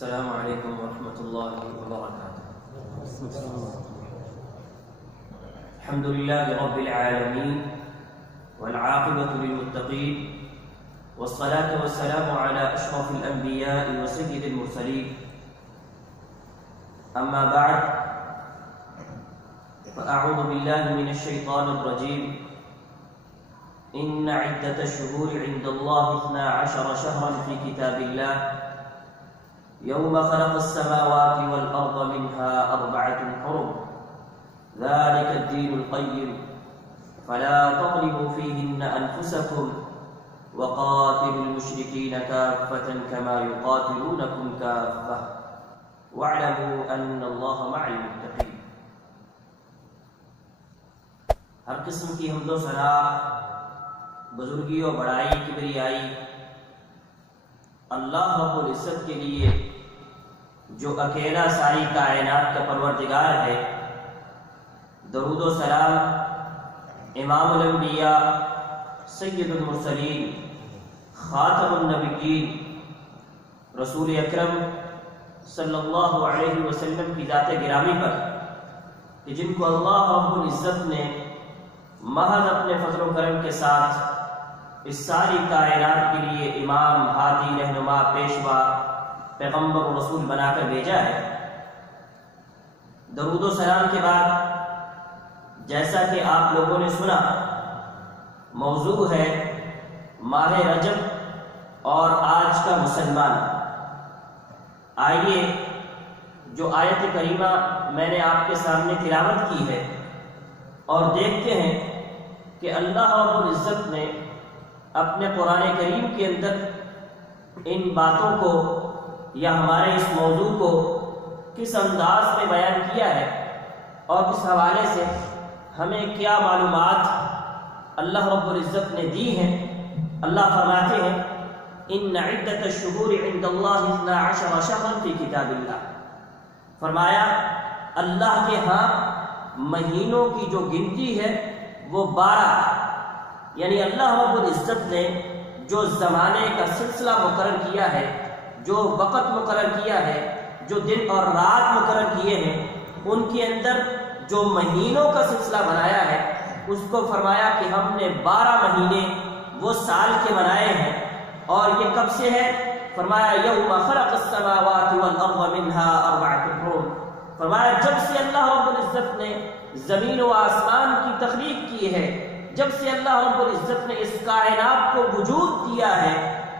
السلام علیکم ورحمۃ اللہ وبرکاتہ۔ الحمد للہ رب العالمین والعاقبۃ للمتقین والصلاة والسلام على اشرف الانبیاء وسید المرسلین، اما بعد فاعوذ باللہ من الشیطان الرجیم۔ ان عدۃ الشہور عند اللہ 12 شہرا فی کتاب اللہ يوم خلق السماوات والأرض منها 4 حرم ذلك الدين القيم فلا تظلموا فيهن أنفسكم وقاتلوا المشركين كافة كما يقاتلونكم كافة واعلموا أن الله مع المتقين۔ ہر قسم کی حمد و ثنا، بزرگی و بڑائی، کبریائی اللہ رب العزت کے لیے جو اکیلا ساری کائنات کا پروردگار ہے۔ درود و سلام امام الانبیاء، سید المرسلین، خاتم النبیین، رسول اکرم صلی اللہ علیہ وسلم کی ذات گرامی پر، کہ جن کو اللہ رب العزت نے محض اپنے فضل و کرم کے ساتھ اس ساری کائنات کے لیے امام، ہادی، رہنما، پیشوا، پیغمبر و رسول بنا کر بھیجا ہے۔ درود و سلام کے بعد جیسا کہ آپ لوگوں نے سنا، موضوع ہے ماہ رجب اور آج کا مسلمان۔ آئیے جو آیت کریمہ میں نے آپ کے سامنے تلاوت کی ہے اور دیکھتے ہیں کہ اللہ رب العزت نے اپنے قرآن کریم کے اندر ان باتوں کو یا ہمارے اس موضوع کو کس انداز میں بیان کیا ہے اور کس حوالے سے ہمیں کیا معلومات اللہ رب العزت نے دی ہیں۔ اللہ فرماتے ہیں ان عدۃ الشہور عند اللہ 12 شہرا فی کتاب اللہ۔ فرمایا اللہ کے ہاں مہینوں کی جو گنتی ہے وہ 12، یعنی اللہ رب العزت نے جو زمانے کا سلسلہ مقرر کیا ہے، جو وقت مقرر کیا ہے، جو دن اور رات مقرر کیے ہیں، ان کے اندر جو مہینوں کا سلسلہ بنایا ہے، اس کو فرمایا کہ ہم نے 12 مہینے وہ سال کے بنائے ہیں۔ اور یہ کب سے ہے؟ فرمایا یوم خلق السماوات والارض منها 4 حرم۔ فرمایا جب سے اللہ رب العزت نے زمین و آسمان کی تخلیق کی ہے، جب سے اللہ رب العزت نے اس کائنات کو وجود دیا ہے،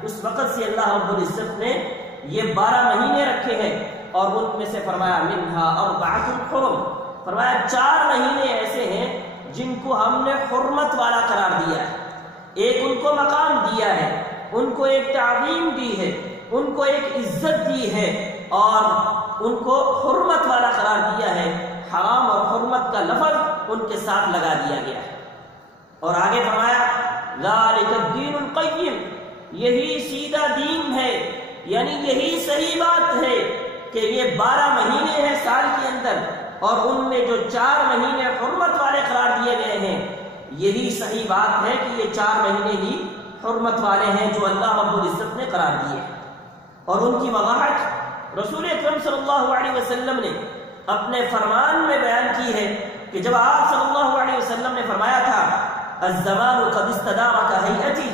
اس وقت سے اللہ رب العزت نے یہ 12 مہینے رکھے ہیں۔ اور ان میں سے فرمایا منہا 4 حرم، فرمایا 4 مہینے ایسے ہیں جن کو ہم نے حرمت والا قرار دیا ہے، ایک ان کو مقام دیا ہے، ان کو ایک تعظیم دی ہے، ان کو ایک عزت دی ہے اور ان کو حرمت والا قرار دیا ہے۔ حرام اور حرمت کا لفظ ان کے ساتھ لگا دیا گیا ہے۔ اور آگے فرمایا ذالک الدین القیم، یہی سیدھا دین ہے، یعنی یہی صحیح بات ہے کہ یہ 12 مہینے ہیں سال کے اندر اور ان میں جو 4 مہینے حرمت والے قرار دیے گئے ہیں، یہی صحیح بات ہے کہ یہ 4 مہینے ہی حرمت والے ہیں جو اللہ رب العزت نے قرار دیے۔ اور ان کی وضاحت رسول اکرم صلی اللہ علیہ وسلم نے اپنے فرمان میں بیان کی ہے کہ جب آپ صلی اللہ علیہ وسلم نے فرمایا تھا الزمان قد استدار کہیئتی،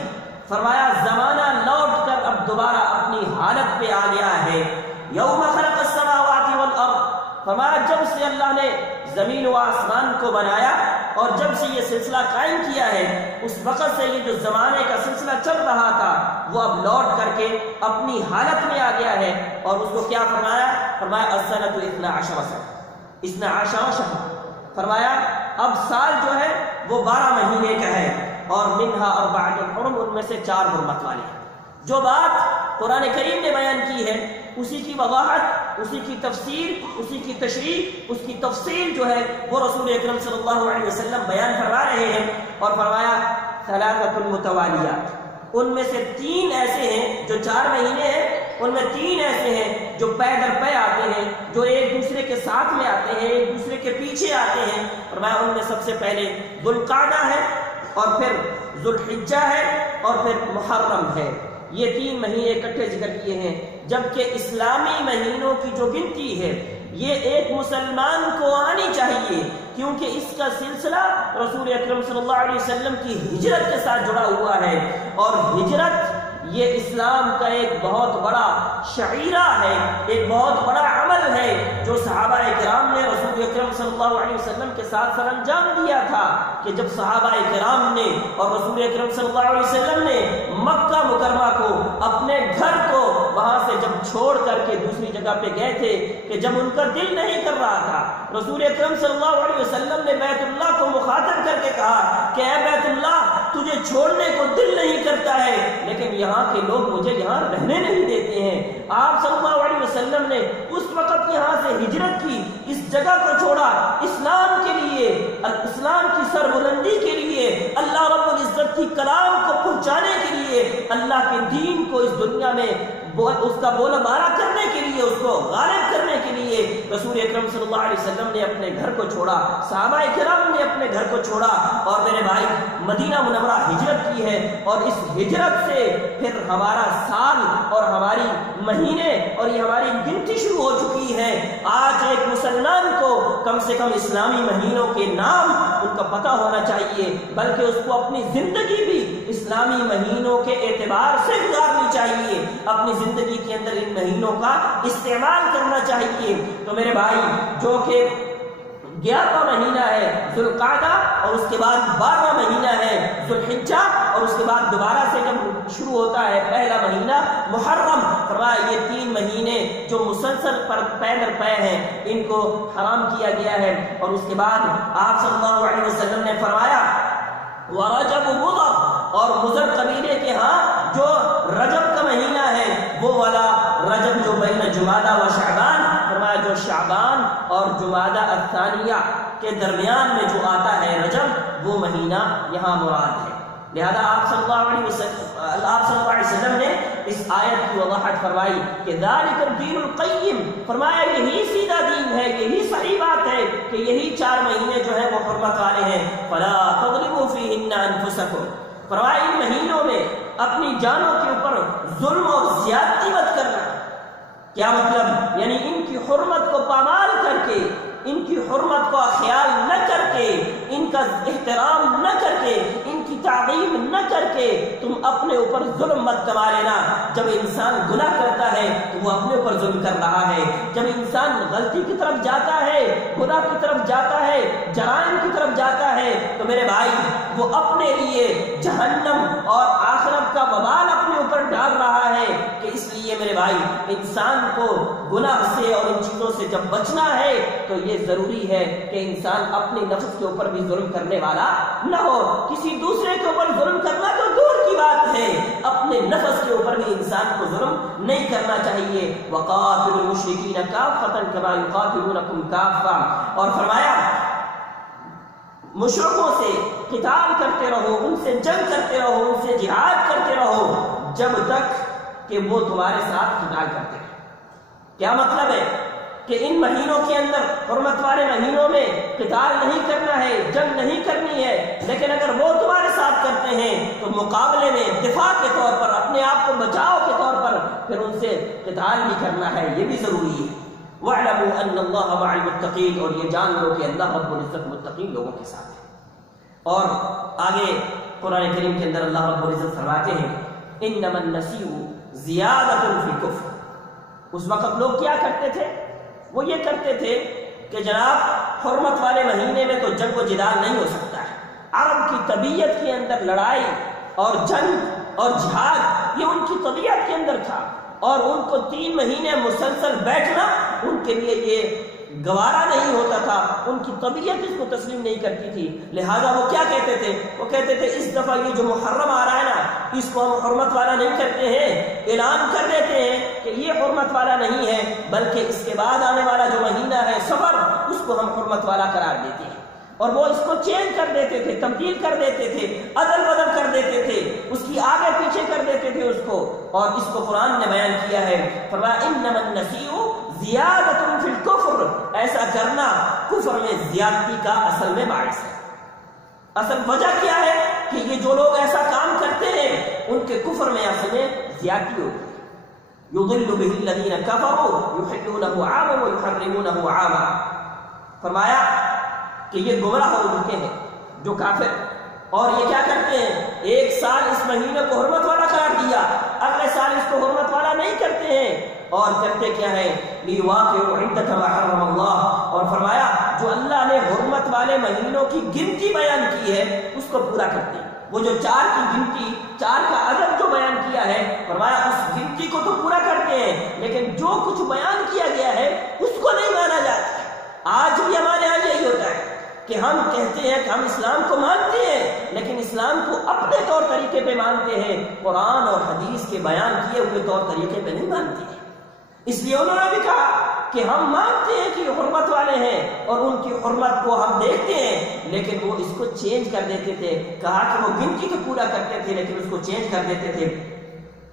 فرمایا زمانہ لوٹ کر اب دوبارہ اپنی حالت پہ آ گیا ہے۔ یوم خلق السماوات والارض، فرمایا جب سے اللہ نے زمین و آسمان کو بنایا اور جب سے یہ سلسلہ قائم کیا ہے، اس وقت سے یہ جو زمانے کا سلسلہ چل رہا تھا وہ اب لوٹ کر کے اپنی حالت میں آ گیا ہے۔ اور اس کو کیا فرمایا؟ فرمایا السنۃ 12 شہر، فرمایا اب سال جو ہے وہ 12 مہینے کا ہے اور منہا 4 حرم، ان میں سے 4 حرمت والے ہیں۔ جو بات قرآن کریم نے بیان کی ہے اسی کی وضاحت، اسی کی تفسیر، اسی کی تشریح، اس کی تفصیل جو ہے وہ رسول اکرم صلی اللہ علیہ وسلم بیان کروا رہے ہیں۔ اور فرمایا 3 متوالیات، ان میں سے 3 ایسے ہیں جو 4 مہینے ہیں، ان میں 3 ایسے ہیں جو پے در پے آتے ہیں، جو ایک دوسرے کے ساتھ میں آتے ہیں، ایک دوسرے کے پیچھے آتے ہیں۔ فرمایا ان میں سب سے پہلے ذوالقعدہ ہے اور پھر ذوالحجہ ہے اور پھر محرم ہے۔ یہ 3 مہینے اکٹھے ذکر کیے ہیں، جبکہ اسلامی مہینوں کی جو گنتی ہے یہ ایک مسلمان کو آنی چاہیے، کیونکہ اس کا سلسلہ رسول اکرم صلی اللہ علیہ وسلم کی ہجرت کے ساتھ جڑا ہوا ہے، اور ہجرت یہ اسلام کا ایک بہت بڑا شعیرہ ہے، ایک بہت بڑا عمل ہے جو صحابہ کرام نے رسول اکرم صلی اللہ علیہ وسلم کے ساتھ سر انجام دیا تھا، کہ جب صحابہ کرام نے اور رسول اکرم صلی اللہ علیہ وسلم نے مکہ مکرمہ کو، اپنے گھر کو وہاں سے جب چھوڑ کر کے دوسری جگہ پہ گئے تھے، کہ جب ان کا دل نہیں کر رہا تھا، رسول اکرم صلی اللہ علیہ وسلم نے بیت اللہ کو مخاطب کر کے کہا کہ اے بیت اللہ، تجھے چھوڑنے کو دل نہیں کرتا ہے، لیکن یہاں کے لوگ مجھے یہاں رہنے نہیں دیتے ہیں۔ آپ صلی اللہ علیہ وسلم نے اس وقت یہاں سے ہجرت کی، اس جگہ کو چھوڑا، اسلام کے لیے، اسلام کی سربلندی کے لیے، اللہ رب العزت کی کلام کو پہنچانے کے لیے، اللہ کے دین کو اس دنیا میں اس کا بولا بارا کرنے کے لیے، اس کو غالب کرنے کے لیے رسول اکرم صلی اللہ علیہ وسلم نے اپنے گھر کو چھوڑا، صحابہ کرام نے اپنے گھر کو چھوڑا، اور میرے بھائی مدینہ منورہ ہجرت کی ہے، اور اس ہجرت سے پھر ہمارا سال اور ہماری مہینے اور یہ ہماری گنتی شروع ہو چکی ہے۔ آج ایک مسلمان کو کم سے کم اسلامی مہینوں کے نام ان کا پتہ ہونا چاہیے، بلکہ اس کو اپنی زندگی بھی اسلامی مہینوں کے اعتبار سے گزارنی چاہیے، اپنی زندگی کے اندر ان مہینوں کا استعمال کرنا چاہیے۔ تو میرے بھائی، جو کہ 11واں مہینہ ہے ذوالقعدہ، اور اس کے بعد 12واں مہینہ ہے ذوالحجہ، اور اس کے بعد دوبارہ سے جب شروع ہوتا ہے پہلا مہینہ محرم، فرمایا یہ 3 مہینے جو مسلسل پر پے در پے ہیں، ان کو حرام کیا گیا ہے۔ اور اس کے بعد آپ صلی اللہ علیہ وسلم نے فرمایا ورجب مضر، اور مضر قبیلے کے ہاں جو رجب کا مہینہ ہے وہ والا رجب جو بین جمادہ و شعبان، فرمایا جو شعبان اور جمادہ الثانیہ کے درمیان میں جو آتا ہے رجب، وہ مہینہ یہاں مراد ہے۔ لہذا آپ صلی اللہ علیہ وسلم نے اس آیت کی وضاحت فرمائی کہ ذالک الدین القیم، فرمایا یہی سیدھا دین ہے، یہی صحیح بات ہے کہ یہی 4 مہینے جو ہیں وہ حرمت والے ہیں۔ فلا تظلموا فیہن انفسکم، فرمایا ان مہینوں میں اپنی جانوں کے اوپر ظلم اور زیادتی مت کرنا۔ کیا مطلب؟ یعنی ان کی حرمت کو پامال کر کے، ان کی حرمت کو خیال نہ کر کے، ان کا احترام نہ کر کے، ان کی تعظیم نہ کر کے تم اپنے اوپر ظلم مت کروا لینا۔ جب انسان گناہ کرتا ہے تو وہ اپنے اوپر ظلم کر رہا ہے، جب انسان غلطی کی طرف جاتا ہے، گناہ کی طرف جاتا ہے، جرائم کی طرف جاتا ہے، تو میرے بھائی وہ اپنے لیے جہنم اور آخرت کا وبال اپنے اوپر ڈال رہا ہے۔ کہ اس لیے میرے بھائی انسان کو گناہ سے اور ان چیزوں سے جب بچنا ہے تو یہ ضروری ہے کہ انسان اپنے نفس کے اوپر بھی ظلم کرنے والا نہ ہو۔ کسی دوسرے کے اوپر ظلم کرنا تو دور کی بات ہے، اپنے نفس کے اوپر بھی انسان کو ظلم نہیں کرنا چاہیے۔ وَقَاتِلُوا الْمُشْرِكِينَ كَافَّةً كَمَا يُقَاتِلُونَكُمْ كَافَّةً، اور فرمایا مشرکوں سے قتال کرتے رہو، ان سے جنگ کرتے رہو، ان سے جہاد کرتے رہو جب تک کہ وہ تمہارے ساتھ قتال کرتے ہیں۔ کیا مطلب ہے؟ کہ ان مہینوں کے اندر، حرمت والے مہینوں میں قتال نہیں کرنا ہے، جنگ نہیں کرنی ہے، لیکن اگر وہ تمہارے ساتھ کرتے ہیں تو مقابلے میں دفاع کے طور پر، اپنے آپ کو بچاؤ کے طور پر پھر ان سے قتال بھی کرنا ہے، یہ بھی ضروری ہے۔ وَاعْلَمُوا أَنَّ اللَّهَ مَعَ الْمُتَّقِينَ، اور یہ جان لو کہ اللہ رب العزت متقین لوگوں کے ساتھ ہے۔ اور آگے قرآن کریم کے اندر اللہ رب العزت فرماتے ہیں إِنَّمَا النَّسِيءُ زِيَادَةٌ فِي الْكُفْرِ، اس وقت لوگ کیا کرتے تھے؟ وہ یہ کرتے تھے کہ جناب حرمت والے مہینے میں تو جنگ و جدال نہیں ہو سکتا ہے۔ عرب کی طبیعت کے اندر لڑائی اور جنگ اور جہاد یہ ان کی طبیعت کے اندر تھا، اور ان کو 3 مہینے مسلسل بیٹھنا ان کے لیے یہ گوارا نہیں ہوتا تھا، ان کی طبیعت اس کو تسلیم نہیں کرتی تھی۔ لہذا وہ کیا کہتے تھے؟ وہ کہتے تھے اس دفعہ یہ جو محرم آ رہا ہے نا، اس کو ہم حرمت والا نہیں کرتے ہیں، اعلان کر دیتے ہیں کہ یہ حرمت والا نہیں ہے، بلکہ اس کے بعد آنے والا جو مہینہ ہے صفر، اس کو ہم حرمت والا قرار دیتے ہیں۔ اور وہ اس کو چینج کر دیتے تھے، تبدیل کر دیتے تھے، عدل بدل کر دیتے تھے، اس کی آگے پیچھے کر دیتے تھے اس کو، اور اس کو قرآن نے بیان کیا ہے، فرمایا انما النسیء زیادۃ فی الکفر، ایسا کرنا کفر میں زیادتی کا اصل میں باعث ہے۔ اصل وجہ کیا ہے کہ یہ جو لوگ ایسا کام کرتے ہیں ان کے کفر میں اصل میں زیادتی ہوتی ہے۔ یضل به الذین کفروا یحلونہ عاما ویحرمونہ عاما، فرمایا کہ یہ گمراہ ہو چکے ہیں جو کافر، اور یہ کیا کرتے ہیں، ایک سال اس مہینے کو حرمت والا قرار دیا، اگلے سال اس کو حرمت والا نہیں کرتے ہیں، اور کرتے کیا ہے، لیواقعوا عدۃ ما حرم اللہ، اور فرمایا جو اللہ نے حرمت والے مہینوں کی گنتی بیان کی ہے اس کو پورا کرتے ہیں۔ وہ جو 4 کی گنتی، 4 کا عدد جو بیان کیا ہے، فرمایا اس گنتی کو تو پورا کرتے ہیں، لیکن جو کچھ بیان کیا گیا ہے اس کو نہیں مانا جاتا ہے۔ آج بھی ہمارے یہاں یہی ہوتا ہے کہ ہم کہتے ہیں کہ ہم اسلام کو مانتے ہیں، لیکن اسلام کو اپنے طور طریقے پہ مانتے ہیں، قرآن اور حدیث کے بیان کیے ہوئے طور طریقے پہ نہیں مانتے ہیں۔ اس لیے انہوں نے بھی کہا کہ ہم مانتے ہیں کہ حرمت والے ہیں اور ان کی حرمت کو ہم دیکھتے ہیں، لیکن وہ اس کو چینج کر دیتے تھے، کہا کہ وہ گنتی کو پورا کرتے تھے لیکن اس کو چینج کر دیتے تھے۔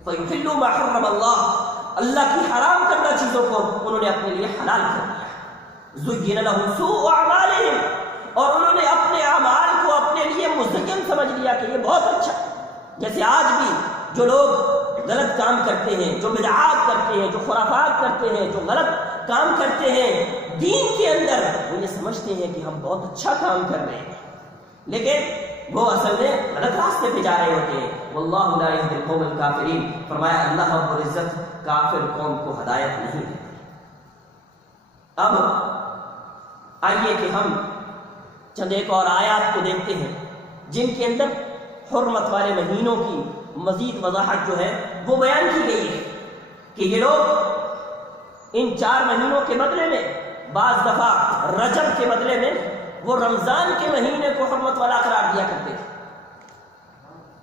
فَيُحِلُّوا مَا حَرَّمَ اللَّهُ، اللہ کی حرام کردہ چیزوں کو انہوں نے اپنے لیے حلال کر دیا۔ زُيِّنَ لَهُمْ سُوءُ أَعْمَالِهِمْ، اور انہوں نے اپنے اعمال کو اپنے لیے مزین سمجھ لیا کہ یہ بہت اچھا ہے۔ جیسے آج بھی جو لوگ غلط کام کرتے ہیں، جو بدعات کرتے ہیں، جو خرافات کرتے ہیں، جو غلط کام کرتے ہیں دین کے اندر، وہ یہ سمجھتے ہیں کہ ہم بہت اچھا کام کر رہے ہیں، لیکن وہ اصل میں غلط راستے پہ جا رہے ہوتے ہیں۔ واللہ لا یہدی القوم الکافرین، فرمایا اللہ رب العزت کافر قوم کو ہدایت نہیں دیتے۔ اب آئیے کہ ہم چند ایک اور آیات کو دیکھتے ہیں جن کے اندر حرمت والے مہینوں کی مزید وضاحت جو ہے وہ بیان کی گئی ہے کہ یہ لوگ ان 4 مہینوں کے بدلے میں، بعض دفعہ رجب کے بدلے میں وہ رمضان کے مہینے کو حرمت والا قرار دیا کرتے تھے،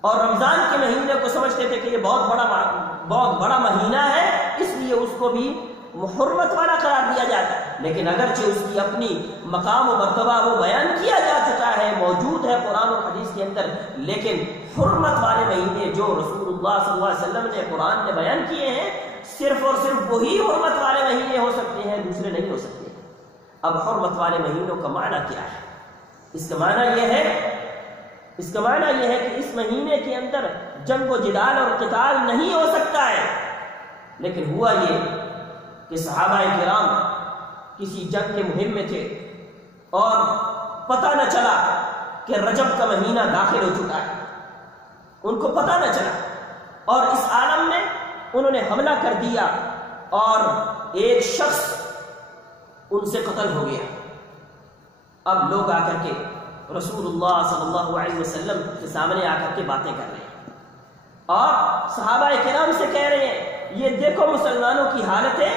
اور رمضان کے مہینے کو سمجھتے تھے کہ یہ بہت بڑا مہینہ ہے، اس لیے اس کو بھی حرمت والا قرار دیا جاتا ہے، لیکن اگرچہ اس کی اپنی مقام و مرتبہ وہ بیان کیا جا چکا ہے، موجود ہے قرآن اور حدیث کے اندر، لیکن حرمت والے مہینے جو رسول اللہ صلی اللہ علیہ وسلم نے قرآن نے بیان کیے ہیں، صرف اور صرف وہی حرمت والے مہینے ہو سکتے ہیں، دوسرے نہیں ہو سکتے۔ اب حرمت والے مہینوں کا معنی کیا ہے؟ اس کا معنی یہ ہے کہ اس مہینے کے اندر جنگ و جدال اور قتال نہیں ہو سکتا ہے، لیکن ہوا یہ کہ صحابہ کرام کسی جنگ کے مہم میں تھے اور پتہ نہ چلا کہ رجب کا مہینہ داخل ہو چکا ہے، ان کو پتہ نہ چلا، اور اس عالم میں انہوں نے حملہ کر دیا اور ایک شخص ان سے قتل ہو گیا۔ اب لوگ آ کر کے رسول اللہ صلی اللہ علیہ وسلم کے سامنے آ کر کے باتیں کر رہے ہیں اور صحابہ کرام سے کہہ رہے ہیں یہ دیکھو مسلمانوں کی حالت ہے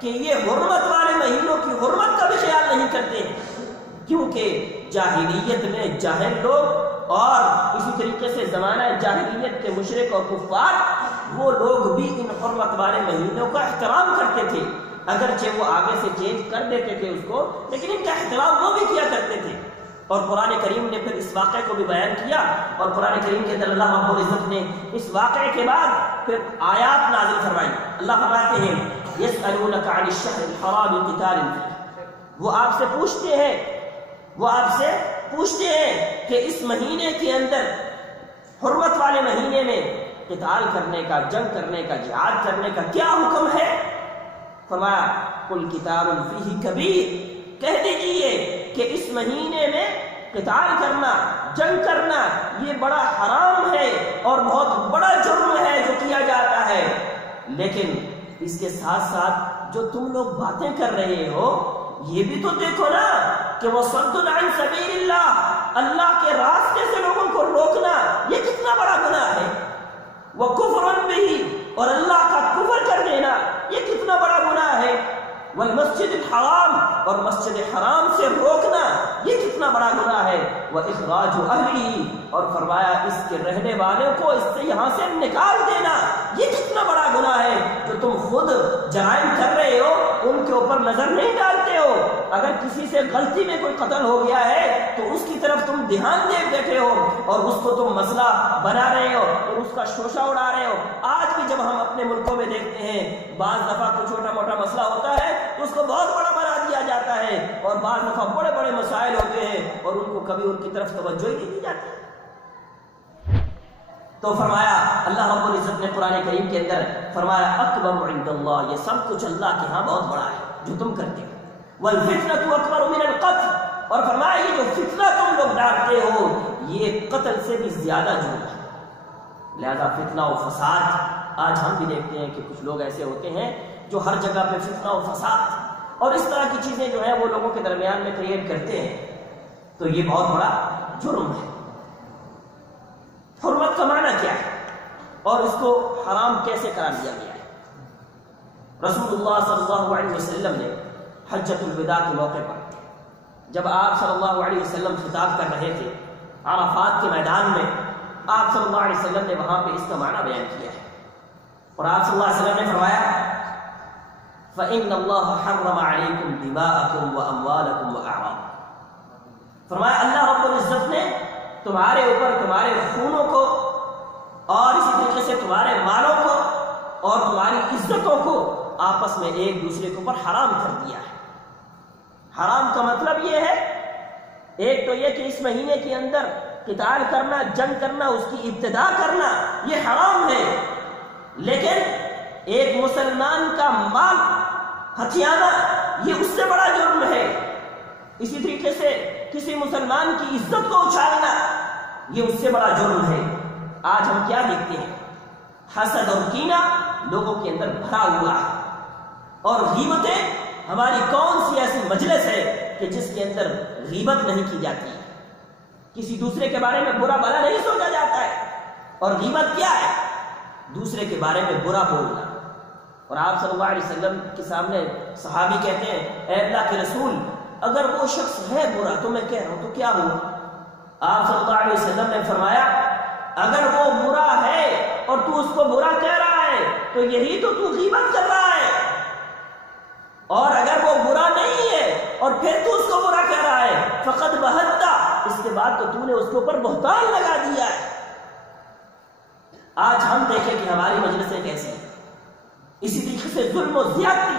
کہ یہ حرمت والے مہینوں کی حرمت کا بھی خیال نہیں کرتے ہیں، کیونکہ جاہلیت میں جاہل لوگ اور اسی طریقے سے زمانہ جاہلیت کے مشرک اور کفار، وہ لوگ بھی ان حرمت والے مہینوں کا احترام کرتے تھے، اگرچہ وہ آگے سے چینج کر دیتے تھے اس کو، لیکن ان کا احترام وہ بھی کیا کرتے تھے۔ اور قرآن کریم نے پھر اس واقعے کو بھی بیان کیا، اور قرآن کریم کے اندر اللہ رب العزت نے اس واقعے کے بعد پھر آیات نازل فرمائی۔ اللہ فرماتے ہیں یسألونک عن الشہر الحرام قتال فیہ، وہ آپ سے پوچھتے ہیں کہ اس مہینے کے اندر حرمت والے مہینے میں قتال کرنے کا، جنگ کرنے کا، جہاد کرنے کا کیا حکم ہے؟ فرمایا قل قتال فیہ کبیر، کہہ دیجئے کہ اس مہینے میں قتال کرنا، جنگ کرنا یہ بڑا حرام ہے اور بہت بڑا جرم ہے جو کیا جاتا ہے، لیکن اس کے ساتھ ساتھ جو تم لوگ باتیں کر رہے ہو یہ بھی تو دیکھو نا کہ وہ صد عن سبیل اللہ، اللہ کے راستے سے لوگوں کو روکنا یہ کتنا بڑا گناہ ہے، وہ کفر بہ، اور اللہ کا کفر کر دینا یہ کتنا بڑا گناہ ہے، والمسجد الحرام، اور مسجد حرام سے روکنا یہ کتنا بڑا گناہ ہے، واخراج اہلہ، اور فرمایا اس کے رہنے والوں کو اس سے یہاں سے نکال دینا یہ کتنا بڑا گناہ ہے، جو تم خود جرائم کر رہے ہو ان کے اوپر نظر نہیں ڈالتے ہو، اگر کسی سے غلطی میں کوئی قتل ہو گیا ہے تو اس کی طرف تم دھیان دے بیٹھے ہو اور اس کو تم مسئلہ بنا رہے ہو اور اس کا شوشہ اڑا رہے ہو۔ آج بھی جب ہم اپنے ملکوں میں دیکھتے ہیں بعض دفعہ کوئی چھوٹا موٹا مسئلہ ہوتا ہے تو اس کو بہت بڑا بنا دیا جاتا ہے، اور بعض دفعہ بڑے بڑے مسائل ہوتے ہیں اور ان کو کبھی ان کی طرف توجہ ہی نہیں دی جاتی۔ تو فرمایا اللہ رب العزت نے قرآن کریم کے اندر فرمایا اکبر عند اللہ، یہ سب کچھ اللہ کے ہاں بہت بڑا ہے جو تم کرتے ہو، والفتنة اکبر من القتل، اور فرمایا یہ جو فتنہ تم لوگ ڈالتے ہو یہ قتل سے بھی زیادہ جرم ہے۔ لہذا فتنہ و فساد آج ہم بھی دیکھتے ہیں کہ کچھ لوگ ایسے ہوتے ہیں جو ہر جگہ پہ فتنہ و فساد اور اس طرح کی چیزیں جو ہیں وہ لوگوں کے درمیان میں کریٹ کرتے ہیں، تو یہ بہت بڑا جرم ہے۔ حرمت کا معنی کیا ہے اور اس کو حرام کیسے قرار دیا گیا ہے؟ رسول اللہ صلی اللہ علیہ وسلم نے حجۃ الوداع کے موقع پر جب آپ صلی اللہ علیہ وسلم خطاب کر رہے تھے عرفات کے میدان میں، آپ صلی اللہ علیہ وسلم نے وہاں پہ اس کا معنی بیان کیا ہے، اور آپ صلی اللہ علیہ وسلم نے فرمایا فَإِنَّ اللَّهَ حَرَّمَ عَلَيْكُمْ دِمَاءَكُمْ وَأَمْوَالَكُمْ وَأَعْرَاضَكُمْ، فرمایا اللہ رب العزت نے تمہارے اوپر تمہارے خونوں کو اور اسی طریقے سے تمہارے مالوں کو اور تمہاری عزتوں کو آپس میں ایک دوسرے کے اوپر حرام کر دیا ہے۔ حرام کا مطلب یہ ہے، ایک تو یہ کہ اس مہینے کے اندر قتال کرنا، جنگ کرنا، اس کی ابتدا کرنا یہ حرام ہے، لیکن ایک مسلمان کا مال ہتھیانا یہ اس سے بڑا جرم ہے۔ اسی طریقے سے کسی مسلمان کی عزت کو اچھالنا یہ اس سے بڑا جرم ہے۔ آج ہم کیا دیکھتے ہیں؟ حسد اور کینہ لوگوں کے اندر بھرا ہوا ہے، اور غیبتیں ہماری کون سی ایسی مجلس ہے کہ جس کے اندر غیبت نہیں کی جاتی ہے؟ کسی دوسرے کے بارے میں برا بھلا نہیں سوچا جاتا ہے، اور غیبت کیا ہے؟ دوسرے کے بارے میں برا بولنا۔ اور آپ صلی اللہ علیہ وسلم کے سامنے صحابی کہتے ہیں اے اللہ کے رسول اگر وہ شخص ہے برا تو میں کہہ رہا ہوں تو کیا ہوا؟ آپ صلی اللہ علیہ وسلم نے فرمایا اگر وہ برا ہے اور تو اس کو برا کہہ رہا ہے تو یہی تو غیبت کر رہا ہے، اور اگر وہ برا نہیں ہے اور پھر تو اس کو برا کہہ رہا ہے فقط بہتا، اس کے بعد تو نے اس کے اوپر بہتان لگا دیا ہے۔ آج ہم دیکھیں کہ ہماری مجلسیں کیسی ہیں، اسی طریقے سے ظلم و زیادتی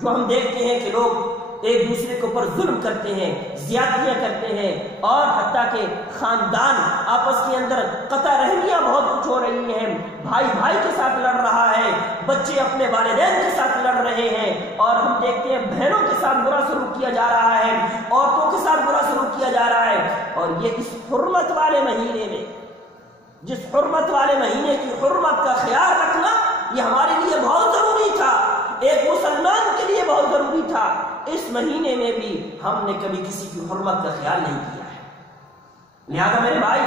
جو ہم دیکھتے ہیں کہ لوگ ایک دوسرے کے اوپر ظلم کرتے ہیں، زیادتیاں کرتے ہیں، اور حتیٰ کہ خاندان آپس کے اندر قطع رحمیاں بہت کچھ ہو رہی ہیں، بھائی بھائی کے ساتھ لڑ رہا ہے، بچے اپنے والدین کے ساتھ لڑ رہے ہیں، اور ہم دیکھتے ہیں بہنوں کے ساتھ برا سلوک کیا جا رہا ہے، عورتوں کے ساتھ برا سلوک کیا جا رہا ہے، اور یہ اس حرمت والے مہینے میں، جس حرمت والے مہینے کی حرمت کا خیال رکھنا یہ ہمارے لیے بہت ضروری تھا، ایک مسلمان کے لیے بہت ضروری تھا۔ اس مہینے میں بھی ہم نے کبھی کسی کی حرمت کا خیال نہیں کیا ہے۔ لہذا میرے بھائی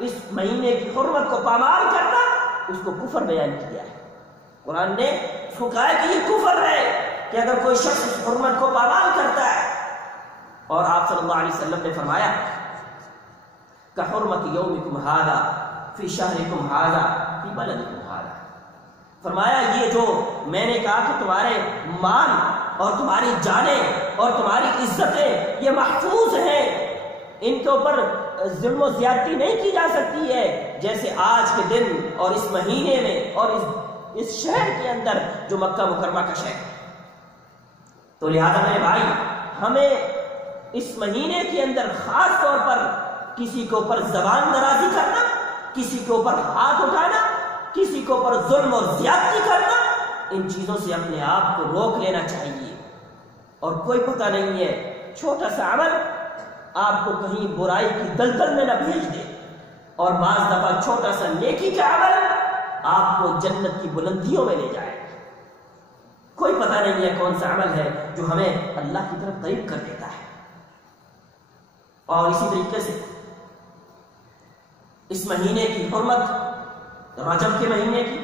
اس مہینے کی حرمت کو پامال کرنا اس کو کفر بیان کیا ہے۔ قرآن نے اس کو کہا ہے کہ یہ کفر ہے کہ اگر کوئی شخص اس حرمت کو پامال کرتا ہے، اور آپ صلی اللہ علیہ وسلم نے فرمایا کہ حرمت یومکم ھذا فی شہرکم ھذا فی بلدکم ھذا، فرمایا یہ جو میں نے کہا کہ تمہارے مال اور تمہاری جانیں اور تمہاری عزتیں یہ محفوظ ہیں، ان کے اوپر ظلم و زیادتی نہیں کی جا سکتی ہے، جیسے آج کے دن اور اس مہینے میں اور اس شہر کے اندر جو مکہ مکرمہ کا شہر۔ تو لہذا میرے بھائی ہمیں اس مہینے کے اندر خاص طور پر کسی کے اوپر زبان درازی کرنا، کسی کے اوپر ہاتھ اٹھانا، کسی کے اوپر ظلم اور زیادتی کرنا، ان چیزوں سے اپنے آپ کو روک لینا چاہیے۔ اور کوئی پتہ نہیں ہے چھوٹا سا عمل آپ کو کہیں برائی کی دلدل میں نہ بھیج دے، اور بعض دفعہ چھوٹا سا نیکی کا عمل آپ کو جنت کی بلندیوں میں لے جائے۔ کوئی پتہ نہیں ہے کون سا عمل ہے جو ہمیں اللہ کی طرف قریب کر دیتا ہے۔ اور اسی طریقے سے اس مہینے کی حرمت، رجب کے مہینے کی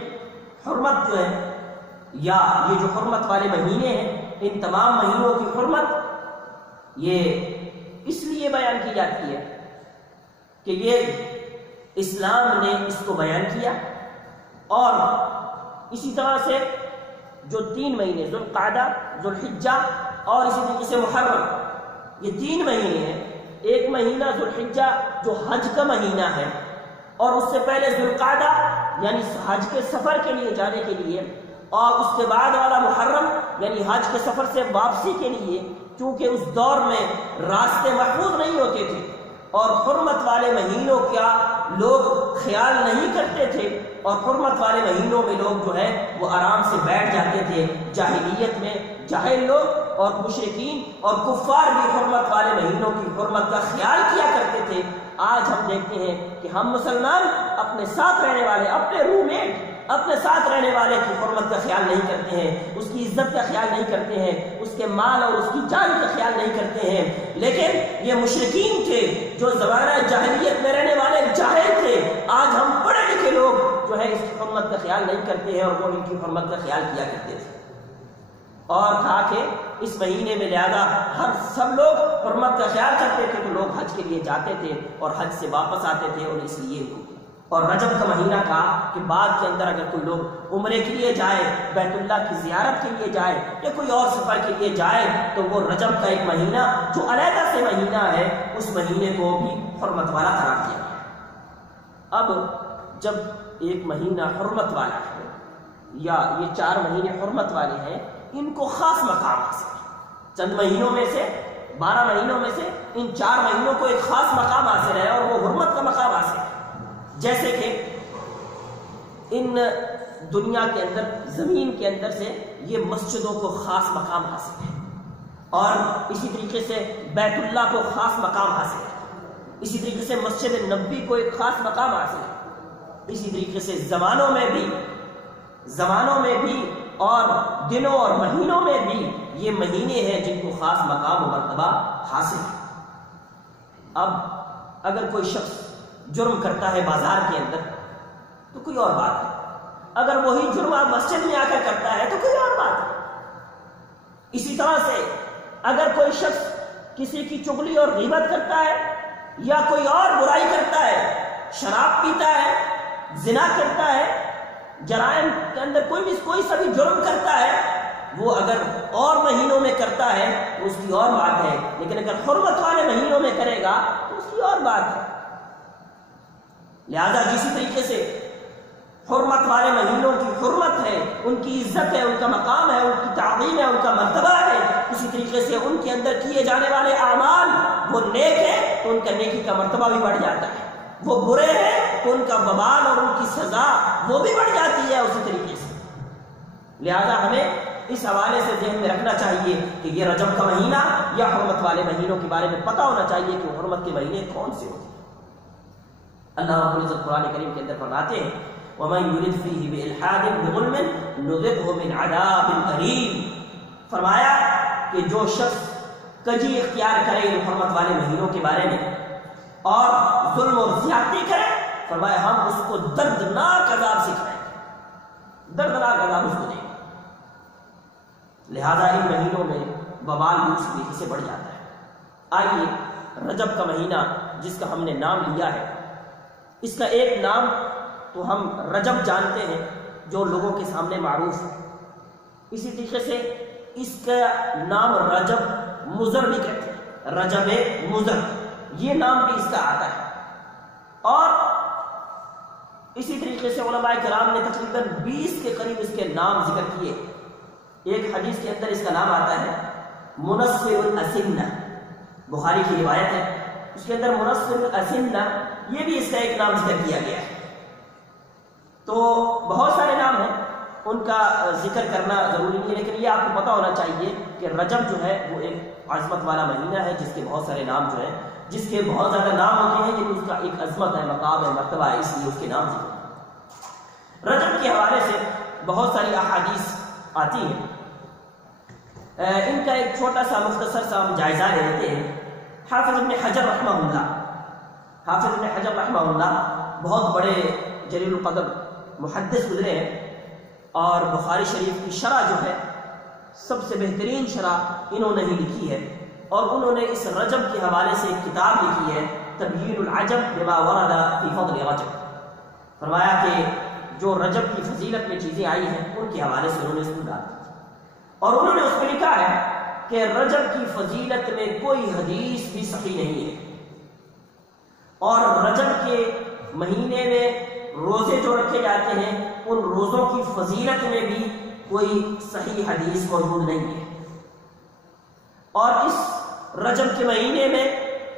حرمت جو ہے، یا یہ جو حرمت والے مہینے ہیں، ان تمام مہینوں کی حرمت یہ اس لیے بیان کی جاتی ہے کہ یہ اسلام نے اس کو بیان کیا، اور اسی طرح سے جو 3 مہینے ذوالقعدہ، ذوالحجہ اور اسی طریقے سے محرم، یہ 3 مہینے ہیں۔ ایک مہینہ ذوالحجہ جو حج کا مہینہ ہے، اور اس سے پہلے ذوالقعدہ یعنی حج کے سفر کے لیے جانے کے لیے، اور اس کے بعد والا محرم یعنی حج کے سفر سے واپسی کے لیے، کیونکہ اس دور میں راستے محفوظ نہیں ہوتے تھے اور حرمت والے مہینوں کا لوگ خیال نہیں کرتے تھے، اور حرمت والے مہینوں میں لوگ جو ہے وہ آرام سے بیٹھ جاتے تھے۔ جاہلیت میں جاہل لوگ اور مشرکین اور کفار بھی حرمت والے مہینوں کی حرمت کا خیال کیا کرتے تھے۔ آج ہم دیکھتے ہیں کہ ہم مسلمان اپنے ساتھ رہنے والے، اپنے روم میٹ، اپنے ساتھ رہنے والے کی حرمت کا خیال نہیں کرتے ہیں، اس کی عزت کا خیال نہیں کرتے ہیں، اس کے مال اور اس کی جان کا خیال نہیں کرتے ہیں۔ لیکن یہ مشرکین تھے جو زمانہ جاہلیت میں رہنے والے جاہل تھے۔ آج ہم پڑھے لکھے لوگ جو ہے اس کی حرمت کا خیال نہیں کرتے ہیں، اور وہ ان کی حرمت کا خیال کیا کرتے تھے۔ اور کہا کہ اس مہینے میں لہذا سب لوگ حرمت کا خیال کرتے تھے، تو لوگ حج کے لیے جاتے تھے اور حج سے واپس آتے تھے، اور اس لیے اور رجب کا مہینہ کہا کہ بعد کے اندر اگر کوئی لوگ عمرے کے لیے جائے، بیت اللہ کی زیارت کے لیے جائے، یا کوئی اور سفر کے لیے جائے، تو وہ رجب کا ایک مہینہ جو علیحدہ سے مہینہ ہے، اس مہینے کو بھی حرمت والا قرار دیا گیا۔ اب جب ایک مہینہ حرمت والا ہے، یا یہ 4 مہینے حرمت والے ہیں، ان کو خاص مقام حاصل ہے۔ چند مہینوں میں سے 12 مہینوں میں سے ان 4 مہینوں کو ایک خاص مقام حاصل ہے، اور وہ حرمت کا مقام حاصل ہے۔ جیسے کہ ان دنیا کے اندر، زمین کے اندر سے یہ مسجدوں کو خاص مقام حاصل ہے، اور اسی طریقے سے بیت اللہ کو خاص مقام حاصل ہے، اسی طریقے سے مسجد نبوی کو ایک خاص مقام حاصل ہے، اسی طریقے سے زمانوں میں بھی اور دنوں اور مہینوں میں بھی یہ مہینے ہیں جن کو خاص مقام و مرتبہ حاصل ہے۔ اب اگر کوئی شخص جرم کرتا ہے بازار کے اندر تو کوئی اور بات ہے، اگر وہی جرم آپ مسجد میں آ کر کرتا ہے تو کوئی اور بات ہے۔ اسی طرح سے اگر کوئی شخص کسی کی چغلی اور غیبت کرتا ہے، یا کوئی اور برائی کرتا ہے، شراب پیتا ہے، زنا کرتا ہے، جرائم کے اندر کوئی سا بھی جرم کرتا ہے، وہ اگر اور مہینوں میں کرتا ہے تو اس کی اور بات ہے، لیکن اگر حرمت والے مہینوں میں کرے گا تو اس کی اور بات ہے۔ لہذا جسی طریقے سے حرمت والے مہینوں کی حرمت ہے، ان کی عزت ہے، ان کا مقام ہے، ان کی تعظیم ہے، ان کا مرتبہ ہے، اسی طریقے سے ان کے اندر کیے جانے والے اعمال وہ نیک ہے تو ان کا نیکی کا مرتبہ بھی بڑھ جاتا ہے، وہ برے ہیں تو ان کا وبال اور ان کی سزا وہ بھی بڑھ جاتی ہے اسی طریقے سے۔ لہذا ہمیں اس حوالے سے ذہن میں رکھنا چاہیے کہ یہ رجب کا مہینہ یا حرمت والے مہینوں کے بارے میں پتہ ہونا چاہیے کہ حرمت کے مہینے کون سے ہوتے ہیں۔ اللہ رب العزت قرآن کریم کے اندر فرماتے ہیں وَمَن يُرِدْ فِيهِ بِإِلْحَادٍ بِظُلْمٍ نُذِقْهُ مِنْ عَذَابٍ أَلِيمٍ۔ فرمایا کہ جو شخص کجی اختیار کرے ان حرمت والے مہینوں کے بارے میں اور ظلم اور زیادتی کرے، فرمایا ہم اس کو دردناک عذاب سکھائیں گے، دردناک عذاب اس کو دیں گے۔ لہذا ان مہینوں میں وبال بھی اس طریقے سے بڑھ جاتا ہے۔ آئیے رجب کا مہینہ جس کا ہم نے نام لیا ہے، اس کا ایک نام تو ہم رجب جانتے ہیں جو لوگوں کے سامنے معروف ہے، اسی طریقے سے اس کا نام رجب مضر بھی کہتے ہیں، رجب مضر یہ نام بھی اس کا آتا ہے۔ اور اسی طریقے سے علماء کرام نے تقریباً 20 کے قریب اس کے نام ذکر کیے۔ ایک حدیث کے اندر اس کا نام آتا ہے منصر الاسنہ، بخاری کی روایت ہے، اس کے اندر منصر الاسنہ یہ بھی اس کا ایک نام ذکر کیا گیا ہے۔ تو بہت سارے نام ہیں، ان کا ذکر کرنا ضروری نہیں ہے، لیکن یہ آپ کو پتہ ہونا چاہیے کہ رجب جو ہے وہ ایک عظمت والا مہینہ ہے جس کے بہت سارے نام جو ہے، جس کے بہت زیادہ نام ہوتے ہیں، لیکن اس کا ایک عظمت ہے، مقام ہے، مرتبہ ہے، اس لیے اس کے نام ذکر۔ رجب کے حوالے سے بہت ساری احادیث آتی ہیں، ان کا ایک چھوٹا سا مختصر سا ہم جائزہ لے لیتے ہیں۔ حافظ ابن حجر رحمہ اللہ بہت بڑے جلیل القدر محدث گزرے ہیں، اور بخاری شریف کی شرح جو ہے سب سے بہترین شرح انہوں نے ہی لکھی ہے، اور انہوں نے اس رجب کے حوالے سے ایک کتاب لکھی ہے تبیین العجب بما ورد فی فضل رجب۔ فرمایا کہ جو رجب کی فضیلت میں چیزیں آئی ہیں ان کے حوالے سے انہوں نے اس کو ڈالا، اور انہوں نے اس میں لکھا ہے کہ رجب کی فضیلت میں کوئی حدیث بھی صحیح نہیں ہے، اور رجب کے مہینے میں روزے جو رکھے جاتے ہیں ان روزوں کی فضیلت میں بھی کوئی صحیح حدیث موجود نہیں ہے، اور اس رجب کے مہینے میں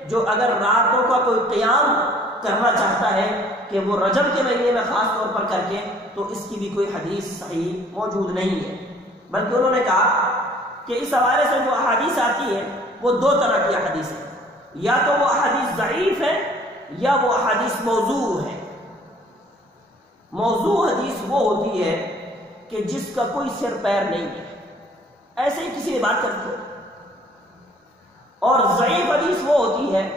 جو اگر راتوں کا کوئی قیام کرنا چاہتا ہے کہ وہ رجب کے مہینے میں خاص طور پر کر کے، تو اس کی بھی کوئی حدیث صحیح موجود نہیں ہے، بلکہ انہوں نے کہا کہ اس حوالے سے جو احادیث آتی ہے وہ دو طرح کی احادیث ہیں، یا تو وہ احادیث ضعیف ہے یا وہ احادیث موضوع ہے۔ موضوع حدیث وہ ہوتی ہے کہ جس کا کوئی سر پیر نہیں ہے، ایسے ہی کسی نے بات کر دی، اور ضعیف حدیث وہ ہوتی ہے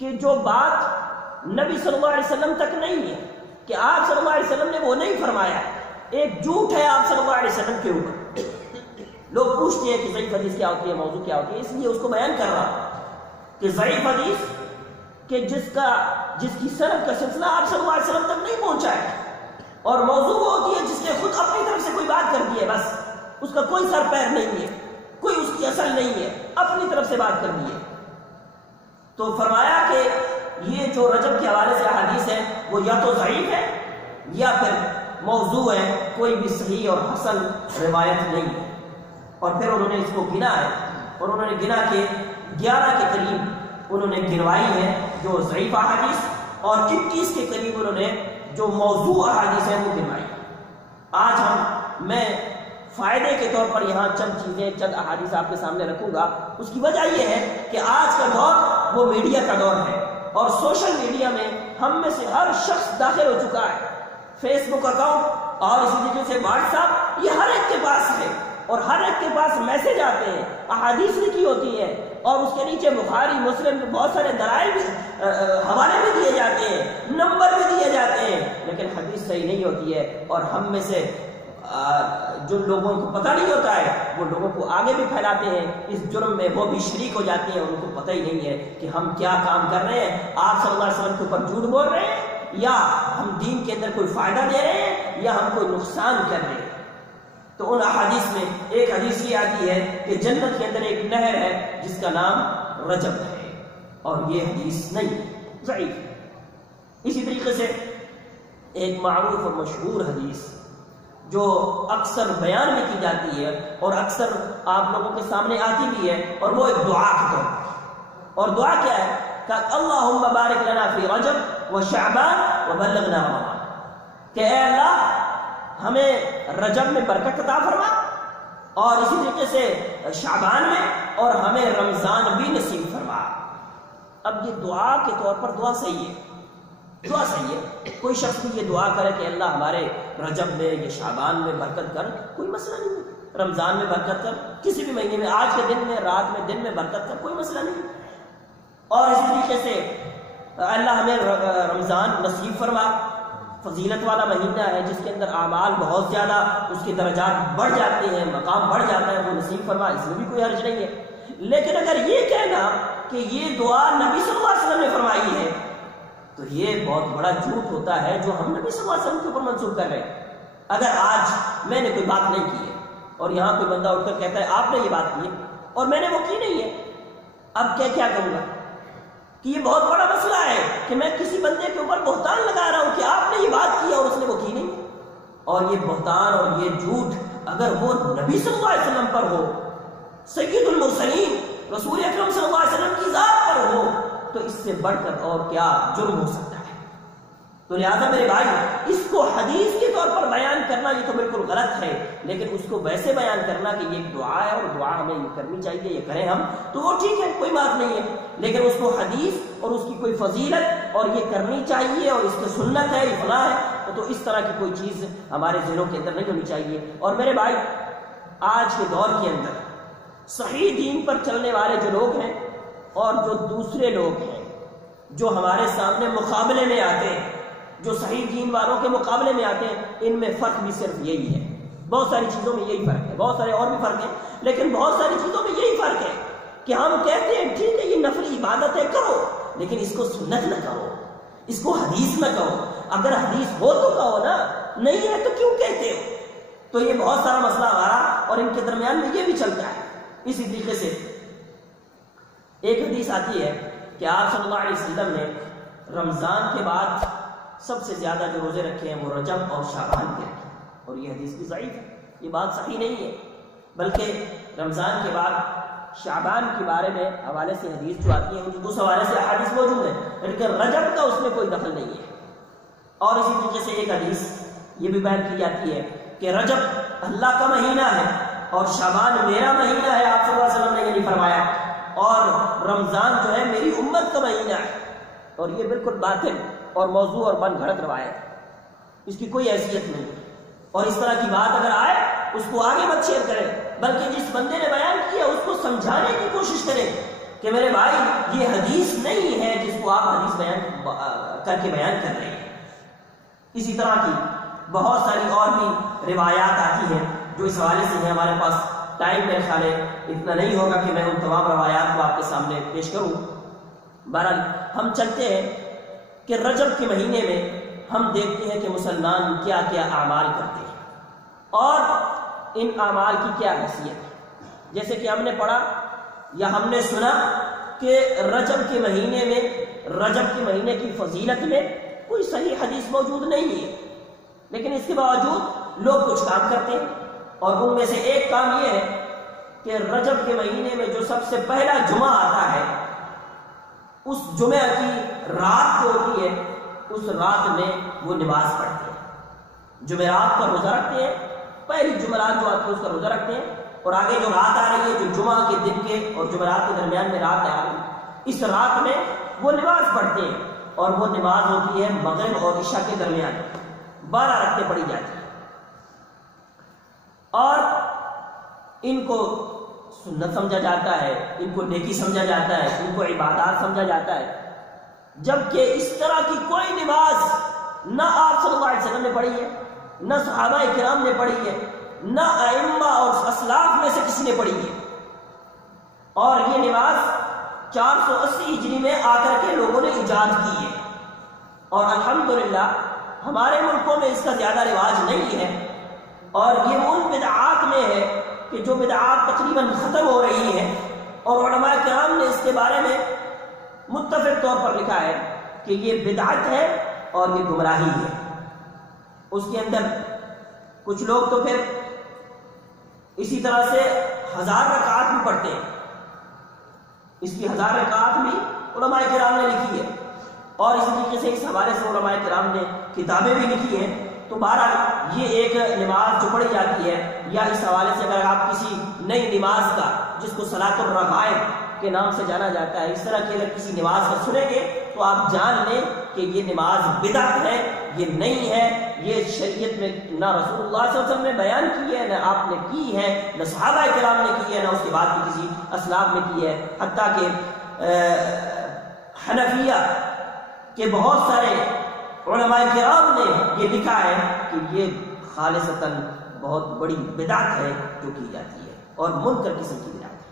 کہ جو بات نبی صلی اللہ علیہ وسلم تک نہیں ہے، کہ آپ صلی اللہ علیہ وسلم نے وہ نہیں فرمایا، ایک جھوٹ ہے آپ صلی اللہ علیہ وسلم کے اوپر۔ لوگ پوچھتے ہیں کہ ضعیف حدیث کیا ہوتی ہے، موضوع کیا ہوتی ہے، اس لیے اس کو بیان کر رہا ہوں کہ ضعیف حدیث کہ جس کی سند کا سلسلہ آپ صلی اللہ علیہ وسلم تک نہیں پہنچا ہے، اور موضوع وہ ہوتی ہے جس نے خود اپنی طرف سے کوئی بات کر دی ہے، بس اس کا کوئی سر پیر نہیں ہے، کوئی اس کی اصل نہیں ہے، اپنی طرف سے بات کر دی ہے۔ تو فرمایا کہ یہ جو رجب کے حوالے سے احادیث ہے وہ یا تو ضعیف ہے یا پھر موضوع ہے، کوئی بھی صحیح اور حسن روایت نہیں ہے۔ اور پھر انہوں نے اس کو گنا ہے، اور انہوں نے گنا کے 11 کے قریب انہوں نے گنوائی ہے جو ضعیف احادیث، اور 21 کے قریب انہوں نے جو موضوع احادیث ہے وہ گنوائی۔ آج میں فائدے کے طور پر یہاں چند چیزیں، چند احادیث آپ کے سامنے رکھوں گا۔ اس کی وجہ یہ ہے کہ آج کا دور وہ میڈیا کا دور ہے، اور سوشل میڈیا میں ہم میں سے ہر شخص داخل ہو چکا ہے، فیس بک اکاؤنٹ اور اسی طریقے سے واٹس ایپ، یہ ہر ایک کے پاس ہے، اور ہر ایک کے پاس میسج آتے ہیں، احادیث لکھی ہوتی ہے، اور اس کے نیچے بخاری مسلم کے بہت سارے دلائل بھی، حوالے بھی دیے جاتے ہیں، نمبر بھی دیے جاتے ہیں، لیکن حدیث صحیح نہیں ہوتی ہے۔ اور ہم میں سے جو لوگوں کو پتہ نہیں ہوتا ہے وہ لوگوں کو آگے بھی پھیلاتے ہیں اس جرم میں، وہ بھی شریک ہو جاتے ہیں، ان کو پتہ ہی نہیں ہے کہ ہم کیا کام کر رہے ہیں، آپ صلی اللہ علیہ وسلم کے اوپر جھوٹ بول رہے ہیں، یا ہم دین کے اندر کوئی فائدہ دے رہے ہیں، یا ہم کوئی نقصان کر رہے ہیں۔ تو ان احادیث میں ایک حدیث یہ آتی ہے کہ جنت کے اندر ایک نہر ہے جس کا نام رجب ہے، اور یہ حدیث نہیں، ضعیف ہے۔ اسی طریقے سے ایک معروف اور مشہور حدیث جو اکثر بیان بھی کی جاتی ہے اور اکثر آپ لوگوں کے سامنے آتی بھی ہے، اور وہ ایک دعا کی طور پر، اور دعا کیا ہے کہ اللہم بارک لنا فی رجب و شعبان و بلغنا رمضان، کہ اے اللہ ہمیں رجب میں برکت عطا فرما، اور اسی طریقے سے شعبان میں، اور ہمیں رمضان بھی نصیب فرما۔ اب یہ دعا کے طور پر دعا صحیح ہے، دعا صحیح ہے، کوئی شخص بھی یہ دعا کرے کہ اللہ ہمارے رجب میں یا شعبان میں برکت کر، کوئی مسئلہ نہیں ہے، رمضان میں برکت کر، کسی بھی مہینے میں، آج کے دن میں، رات میں، دن میں برکت کر، کوئی مسئلہ نہیں۔ اور اسی طریقے سے اللہ ہمیں رمضان نصیب فرما، فضیلت والا مہینہ ہے جس کے اندر اعمال بہت زیادہ، اس کے درجات بڑھ جاتے ہیں، مقام بڑھ جاتا ہے، وہ نصیب فرما، اس میں بھی کوئی حرج نہیں ہے۔ لیکن اگر یہ کہنا کہ یہ دعا نبی صلی اللہ علیہ وسلم نے فرمائی ہے تو یہ بہت بڑا جھوٹ ہوتا ہے جو ہم نبی صلی اللہ علیہ وسلم کے اوپر منسوخ کر رہے ہیں۔ اگر آج میں نے کوئی بات نہیں کی ہے اور یہاں کوئی بندہ اٹھ کر کہتا ہے آپ نے یہ بات کی ہے اور میں نے وہ کی نہیں ہے، اب کیا کہوں گا کہ یہ بہت بڑا مسئلہ ہے کہ میں کسی بندے کے اوپر بہتان لگا رہا ہوں کہ آپ نے یہ بات کی اور اس نے وہ کی نہیں۔ اور یہ بہتان اور یہ جھوٹ اگر وہ نبی صلی اللہ علیہ وسلم پر ہو، سید المرسلین رسول اکرم صلی اللہ علیہ وسلم کی ذات پر ہو، تو اس سے بڑھ کر اور کیا جرم ہو سکتا ہے۔ تو لہٰذا میرے بھائی، اس کو حدیث کے طور پر بیان کرنا یہ تو بالکل غلط ہے، لیکن اس کو ویسے بیان کرنا کہ یہ ایک دعا ہے اور دعا ہمیں یہ کرنی چاہیے، یہ کریں ہم، تو وہ ٹھیک ہے، کوئی بات نہیں ہے، لیکن اس کو حدیث اور اس کی کوئی فضیلت اور یہ کرنی چاہیے اور اس کی سنت ہے، یہ فلاں ہے، تو اس طرح کی کوئی چیز ہمارے ذہنوں کے اندر نہیں ہونی چاہیے۔ اور میرے بھائی، آج کے دور کے اندر صحیح دین پر چلنے والے جو لوگ ہیں اور جو دوسرے لوگ ہیں جو ہمارے سامنے مقابلے میں آتے ہیں، جو صحیح دین والوں کے مقابلے میں آتے ہیں، ان میں فرق بھی صرف یہی ہے، بہت ساری چیزوں میں یہی فرق ہے، بہت سارے اور بھی فرق ہیں، لیکن بہت ساری چیزوں میں یہی فرق ہے کہ ہم کہتے ہیں ٹھیک ہے یہ نفلی عبادت ہے، کرو، لیکن اس کو سنت نہ کہو، اس کو حدیث نہ کہو، اگر حدیث ہو تو کہو نا، نہیں ہے تو کیوں کہتے ہو؟ تو یہ بہت سارا مسئلہ ہمارا اور ان کے درمیان میں یہ بھی چلتا ہے۔ اسی طریقے سے ایک حدیث آتی ہے کہ آپ صلی اللہ علیہ وسلم نے رمضان کے بعد سب سے زیادہ جو روزے رکھے ہیں وہ رجب اور شعبان کے رکھے، اور یہ حدیث بھی ضعیف ہے، یہ بات صحیح نہیں ہے، بلکہ رمضان کے بعد شعبان کے بارے میں حوالے سے حدیث جو آتی ہے اس حوالے سے حدیث موجود ہے، لیکن رجب کا اس میں کوئی دخل نہیں ہے۔ اور اسی طریقے سے ایک حدیث یہ بھی بیان کی جاتی ہے کہ رجب اللہ کا مہینہ ہے اور شعبان میرا مہینہ ہے، آپ صلی اللہ علیہ وسلم نے یہ نہیں فرمایا، اور رمضان جو ہے میری امت کا مہینہ ہے۔ اور یہ بالکل باطل اور موضوع اور من گھڑت روایت ہے، اس کی کوئی حیثیت نہیں ہے۔ اور اس طرح کی بات اگر آئے اس کو آگے مت شیئر کریں، بلکہ جس بندے نے بیان کیا اس کو سمجھانے کی کوشش کریں کہ میرے بھائی یہ حدیث نہیں ہے جس کو آپ حدیث بیان کر کے بیان کر رہے ہیں۔ اسی طرح کی بہت ساری اور بھی روایات آتی ہیں جو اس حوالے سے ہیں، ہمارے پاس ٹائم میرے خیال ہے اتنا نہیں ہوگا کہ میں ان تمام روایات کو آپ کے سامنے پیش کروں۔ بہرحال ہم چلتے ہیں کہ رجب کے مہینے میں ہم دیکھتے ہیں کہ مسلمان کیا کیا اعمال کرتے ہیں اور ان اعمال کی کیا حیثیت ہے۔ جیسے کہ ہم نے پڑھا یا ہم نے سنا کہ رجب کے مہینے میں، رجب کے مہینے کی فضیلت میں کوئی صحیح حدیث موجود نہیں ہے، لیکن اس کے باوجود لوگ کچھ کام کرتے ہیں، اور ان میں سے ایک کام یہ ہے کہ رجب کے مہینے میں جو سب سے پہلا جمعہ آتا ہے اس جمعہ کی رات جو ہوتی ہے اس رات میں وہ نماز پڑھتے ہیں، جمعرات کا روزہ رکھتے ہیں، پہلی جمعرات جو آتی ہے اس کا روزہ رکھتے ہیں، اور آگے جو رات آ رہی ہے جو جمعہ کے دن کے اور جمعرات کے درمیان میں رات آ رہی ہے اس رات میں وہ نماز پڑھتے ہیں، اور وہ نماز ہوتی ہے مغرب اور عشاء کے درمیان، 12 رکعتیں پڑھی جاتی ہیں، اور ان کو سنت سمجھا جاتا ہے، ان کو نیکی سمجھا جاتا ہے، ان کو عبادات سمجھا جاتا ہے، جبکہ اس طرح کی کوئی نماز نہ آپ صلی اللہ علیہ وسلم نے پڑھی ہے، نہ صحابہ کرام نے پڑھی ہے، نہ ائمہ اور اسلاف میں سے کسی نے پڑھی ہے۔ اور یہ نماز 480 ہجری میں آ کر کے لوگوں نے ایجاد کی ہے، اور الحمدللہ ہمارے ملکوں میں اس کا زیادہ رواج نہیں ہے، اور یہ ان بدعات میں ہے کہ جو بدعات تقریباً ختم ہو رہی ہیں، اور علماء کرام نے اس کے بارے میں متفق طور پر لکھا ہے کہ یہ بدعت ہے اور یہ گمراہی ہے۔ اس کے اندر کچھ لوگ تو پھر اسی طرح سے 1000 رکعات بھی پڑھتے ہیں، اس کی 1000 رکعات بھی علماء کرام نے لکھی ہے، اور اسی طریقے سے اس حوالے سے علماء کرام نے کتابیں بھی لکھی ہیں۔ تو بہرحال یہ ایک نماز جو پڑھی جاتی ہے، یا اس حوالے سے اگر آپ کسی نئی نماز کا جس کو صلاۃ الرغائب کے نام سے جانا جاتا ہے، اس طرح کی اگر کسی نماز کا سنیں گے تو آپ جان لیں کہ یہ نماز بدعت ہے، یہ نہیں ہے، یہ شریعت میں نہ رسول اللہ صلی اللہ علیہ وسلم نے بیان کی ہے، نہ آپ نے کی ہے، نہ صحابہ کرام نے کی ہے، نہ اس کے بعد کی کسی اسلاف نے کی ہے۔ حتیٰ کہ حنفیہ کے بہت سارے علماء کرام نے یہ لکھا ہے کہ یہ خالصتاً بہت بڑی بدعت ہے جو کی جاتی ہے، اور منکر قسم کی بدعت ہے۔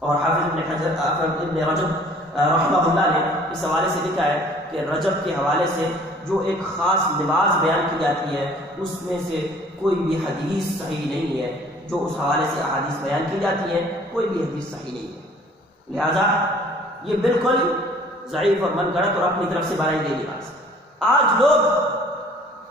اور حافظ ابن رجب رحمہ اللہ نے اس حوالے سے لکھا ہے کہ رجب کے حوالے سے جو ایک خاص نماز بیان کی جاتی ہے اس میں سے کوئی بھی حدیث صحیح نہیں ہے، جو اس حوالے سے احادیث بیان کی جاتی ہے کوئی بھی حدیث صحیح نہیں ہے، لہذا یہ بالکل ضعیف اور من گھڑت اور اپنی طرف سے بنائی گئی نماز۔ آج لوگ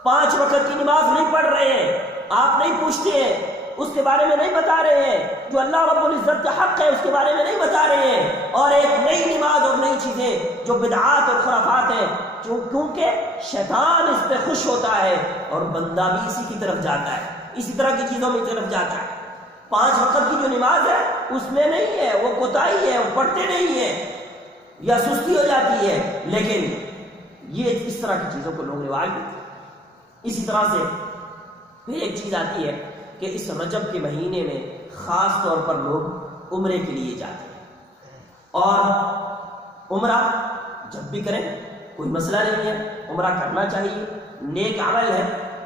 5 وقت کی نماز نہیں پڑھ رہے ہیں، آپ نہیں پوچھتے ہیں، اس کے بارے میں نہیں بتا رہے ہیں، جو اللہ رب العزت کا حق ہے اس کے بارے میں نہیں بتا رہے ہیں، اور ایک نئی نماز اور نئی چیزیں جو بدعات اور خرافات ہیں، کیونکہ شیطان اس پہ خوش ہوتا ہے اور بندہ بھی اسی کی طرف جاتا ہے، اسی طرح کی چیزوں میں طرف جاتا ہے۔ 5 وقت کی جو نماز ہے اس میں نہیں ہے، وہ کوتاہی ہے، وہ پڑھتے نہیں ہیں یا سستی ہو جاتی ہے، لیکن یہ اس طرح کی چیزوں کو لوگ رواج دیتے ہیں۔ اسی طرح سے پھر ایک چیز آتی ہے کہ اس رجب کے مہینے میں خاص طور پر لوگ عمرے کے لیے جاتے ہیں، اور عمرہ جب بھی کریں کوئی مسئلہ نہیں ہے، عمرہ کرنا چاہیے، نیک عمل ہے،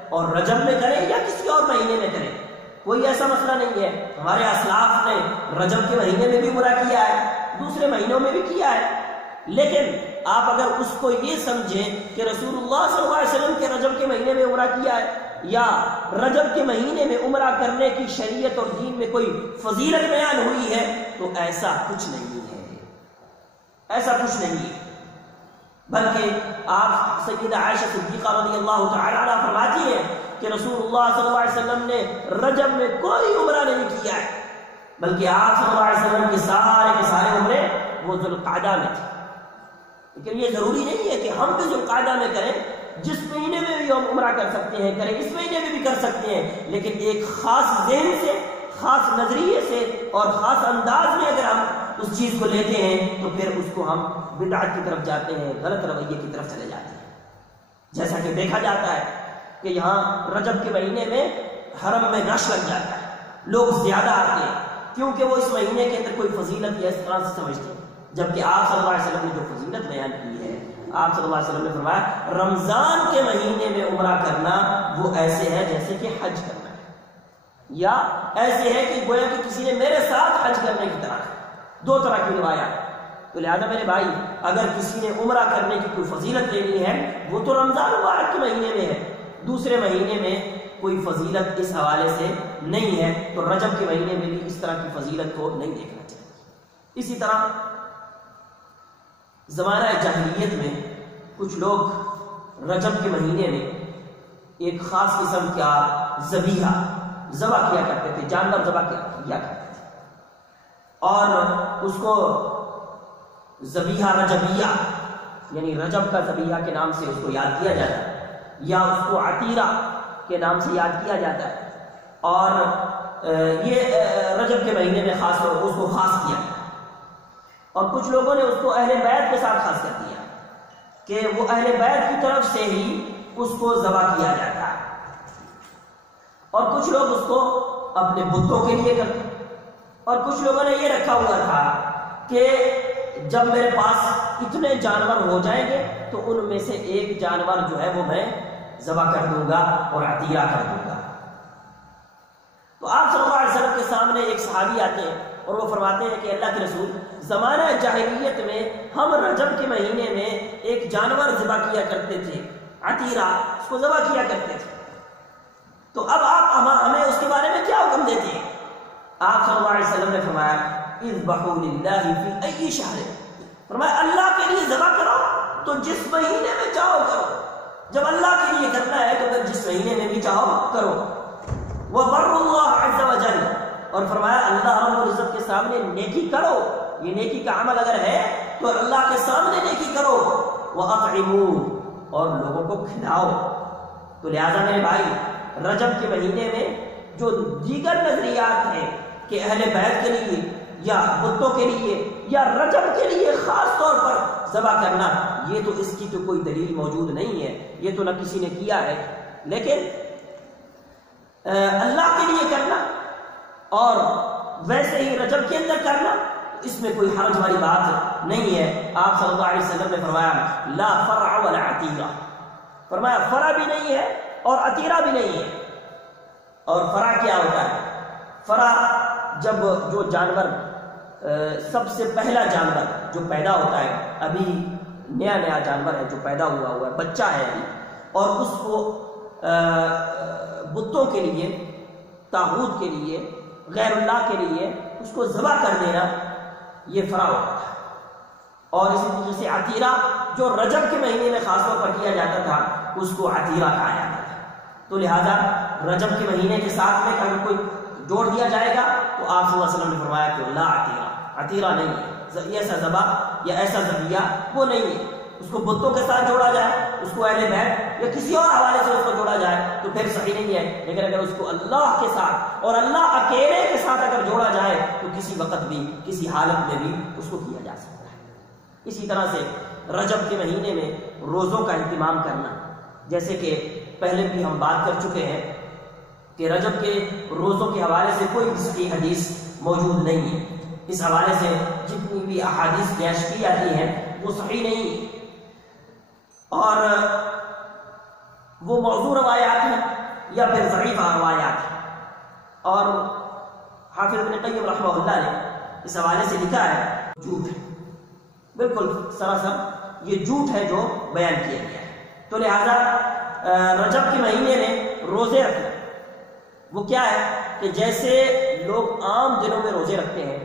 اور رجب میں کریں یا کسی اور مہینے میں کریں کوئی ایسا مسئلہ نہیں ہے۔ ہمارے اسلاف نے رجب کے مہینے میں بھی عمرہ کیا ہے، دوسرے مہینوں میں بھی کیا ہے، لیکن آپ اگر اس کو یہ سمجھیں کہ رسول اللہ صلی اللہ علیہ وسلم کے رجب کے مہینے میں عمرہ کیا ہے، یا رجب کے مہینے میں عمرہ کرنے کی شریعت اور دین میں کوئی فضیلت بیان ہوئی ہے، تو ایسا کچھ نہیں ہے، ایسا کچھ نہیں ہے، بلکہ آپ سیدہ عائشہ صدیقہ رضی اللہ تعالی عنہا فرماتی ہے کہ رسول اللہ صلی اللہ علیہ وسلم نے رجب میں کوئی عمرہ نہیں کیا ہے، بلکہ آپ صلی اللہ علیہ وسلم کے سارے عمرے وہ ذوالقعدہ میں تھے. لیکن یہ ضروری نہیں ہے کہ ہم بھی ذوالقعدہ میں کریں، جس مہینے میں بھی ہم عمرہ کر سکتے ہیں کریں، اس مہینے میں بھی کر سکتے ہیں، لیکن ایک خاص ذہن سے، خاص نظریے سے اور خاص انداز میں اگر ہم اس چیز کو لیتے ہیں تو پھر اس کو ہم بدعت کی طرف جاتے ہیں، غلط رویے کی طرف چلے جاتے ہیں. جیسا کہ دیکھا جاتا ہے کہ یہاں رجب کے مہینے میں حرم میں رش لگ جاتا ہے، لوگ زیادہ آتے ہیں کیونکہ وہ اس مہینے کے اندر کوئی فضیلت یا اس طرح سے سمجھتے ہیں، جبکہ آپ صلی اللہ علیہ وسلم نے جو فضیلت بیان کی ہے، آپ صلی اللہ علیہ وسلم نے فرمایا رمضان کے مہینے میں عمرہ کرنا وہ ایسے ہے جیسے کہ حج کرنا ہے، یا ایسے ہے کہ گویا کہ کسی نے میرے ساتھ حج کرنے کی طرح ہے. دو طرح کی روایات. تو لہذا میرے بھائی اگر کسی نے عمرہ کرنے کی کوئی فضیلت لینی ہے وہ تو رمضان مبارک کے مہینے میں ہے، دوسرے مہینے میں کوئی فضیلت اس حوالے سے نہیں ہے، تو رجب کے مہینے میں بھی اس طرح کی فضیلت کو نہیں دیکھنا چاہیے. اسی طرح زمانہ جاہلیت میں کچھ لوگ رجب کے مہینے میں ایک خاص قسم کا ذبیحہ ذبح کیا کرتے تھے، جانور ذبح کیا کرتے تھے، اور اس کو ذبیحہ رجبیہ یعنی رجب کا ذبیحہ کے نام سے اس کو یاد کیا جاتا ہے، یا اس کو عتیرہ کے نام سے یاد کیا جاتا ہے، اور یہ رجب کے مہینے میں خاص طور اس کو خاص کیا گیا. اور کچھ لوگوں نے اس کو اہل بیت کے ساتھ خاص کر دیا کہ وہ اہل بیت کی طرف سے ہی اس کو ذبح کیا جاتا ہے، اور کچھ لوگ اس کو اپنے بتوں کے لیے کرتے ہیں، اور کچھ لوگوں نے یہ رکھا ہوا تھا کہ جب میرے پاس اتنے جانور ہو جائیں گے تو ان میں سے ایک جانور جو ہے وہ میں ذبح کر دوں گا اور عتیرہ کر دوں گا. تو آپ صلی اللہ علیہ وسلم کے سامنے ایک صحابی آتے ہیں اور وہ فرماتے ہیں کہ اللہ کے رسول، زمانہ جاہلیت میں ہم رجب کے مہینے میں ایک جانور ذبح کیا کرتے تھے، عتیرہ، اس کو ذبح کیا کرتے تھے، تو اب آپ ہمیں اس کے بارے میں کیا حکم دیتے ہیں؟ آپ صلی اللہ علیہ وسلم نے فرمایا اذبحوا للہ فی ای شہر، فرمایا اللہ کے لیے ذبح کرو تو جس مہینے میں چاہو کرو. جب اللہ کے لیے کرنا ہے تو پھر جس مہینے میں بھی چاہو کرو. وَبَرُّ اللَّهَ عَزَّ وَجَلَّ، اور فرمایا اللہ رب العزت کے سامنے نیکی کرو، یہ نیکی کا عمل اگر ہے تو اللہ کے سامنے نیکی کرو. وَأَطْعِمُوا، اور لوگوں کو کھلاؤ. تو لہذا میرے بھائی رجب کے مہینے میں جو دیگر نظریات ہیں کہ اہل بیت کے لیے یا بتوں کے لیے یا رجب کے لیے خاص طور پر ذبح کرنا، یہ تو اس کی تو کوئی دلیل موجود نہیں ہے، یہ تو نہ کسی نے کیا ہے. لیکن اللہ کے لیے کرنا اور ویسے ہی رجب کے اندر کرنا، اس میں کوئی حرج والی بات نہیں ہے. آپ صلی اللہ علیہ وسلم نے فرمایا لا فرع ولا عتیرہ، فرمایا فرع بھی نہیں ہے اور عتیرہ بھی نہیں ہے. اور فرع کیا ہوتا ہے؟ فرع جب جو جانور سب سے پہلا جانور جو پیدا ہوتا ہے، ابھی نیا جانور ہے جو پیدا ہوا ہے، بچہ ہے ابھی، اور اس کو بتوں کے لیے، طاغوت کے لیے، غیر اللہ کے لیے اس کو ذبح کر دینا، یہ فرع ہوتا ہے. اور اسی طریقے سے عتیرہ جو رجب کے مہینے میں خاص طور پر کیا جاتا تھا اس کو عتیرہ کہا جاتا تھا. تو لہذا رجب کے مہینے کے ساتھ میں اگر کوئی جوڑ دیا جائے گا تو آپ صلی اللہ علیہ وسلم نے فرمایا کہ لا عتیرہ، عتیرہ نہیں ہے، ایسا ذبح یا ایسا ذبیحہ وہ نہیں ہے. اس کو بتوں کے ساتھ جوڑا جائے، اس کو اہل بیت یا کسی اور حوالے سے اس کو جوڑا جائے تو پھر صحیح نہیں ہے. لیکن اگر اس کو اللہ کے ساتھ اور اللہ اکیلے کے ساتھ اگر جوڑا جائے تو کسی وقت بھی کسی حالت میں بھی اس کو کیا جا سکتا ہے. اسی طرح سے رجب کے مہینے میں روزوں کا اہتمام کرنا، جیسے کہ پہلے بھی ہم بات کر چکے ہیں کہ رجب کے روزوں کے حوالے سے کوئی صحیح حدیث موجود نہیں ہے. اس حوالے سے جتنی بھی احادیث پیش کی جاتی ہیں وہ صحیح نہیں ہے، اور وہ موضوع روایات ہیں یا پھر ضعیف روایات ہیں. اور حافظ ابن قیم رحمہ اللہ نے اس حوالے سے لکھا ہے جھوٹ ہے، بالکل سراسر یہ جھوٹ ہے جو بیان کیا گیا ہے. تو لہذا رجب کے مہینے میں روزے رکھنا وہ کیا ہے کہ جیسے لوگ عام دنوں میں روزے رکھتے ہیں،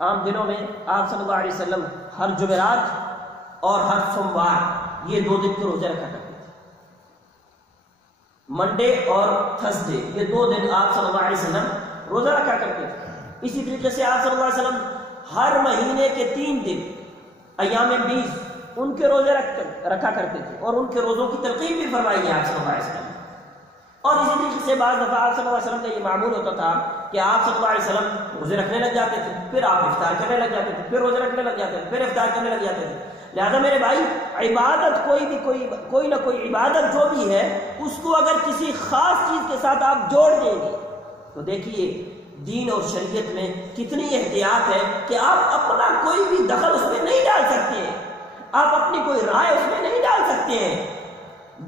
عام دنوں میں آپ صلی اللہ علیہ وسلم ہر جمعرات اور ہر سوموار یہ 2 دن کے روزے رکھا کرتے تھے. منڈے اور تھرسڈے یہ 2 دن آپ صلی اللہ علیہ وسلم روزہ رکھا کرتے تھے. اسی طریقے سے آپ صلی اللہ علیہ وسلم ہر مہینے کے 3 دن ایام بیس ان کے روزے رکھا کرتے تھے، اور ان کے روزوں کی تلقین بھی فرمائی ہے آپ صلی اللہ علیہ وسلم۔ اور اسی طریقے سے بعض دفعہ آپ صلی اللہ علیہ وسلم کا یہ معمول ہوتا تھا کہ آپ صلی اللہ علیہ وسلم روزے رکھنے لگ جاتے تھے، پھر آپ افطار کرنے لگ جاتے تھے، پھر روزے رکھنے لگ جاتے تھے، پھر افطار کرنے لگ جاتے تھے۔ لہذا میرے بھائی، عبادت کوئی نہ کوئی عبادت جو بھی ہے، اس کو اگر کسی خاص چیز کے ساتھ آپ جوڑ دیں گے تو دیکھیے دین اور شریعت میں کتنی احتیاط ہے کہ آپ اپنا کوئی بھی دخل اس میں نہیں ڈال سکتے ہیں، آپ اپنی کوئی رائے اس میں نہیں ڈال سکتے ہیں۔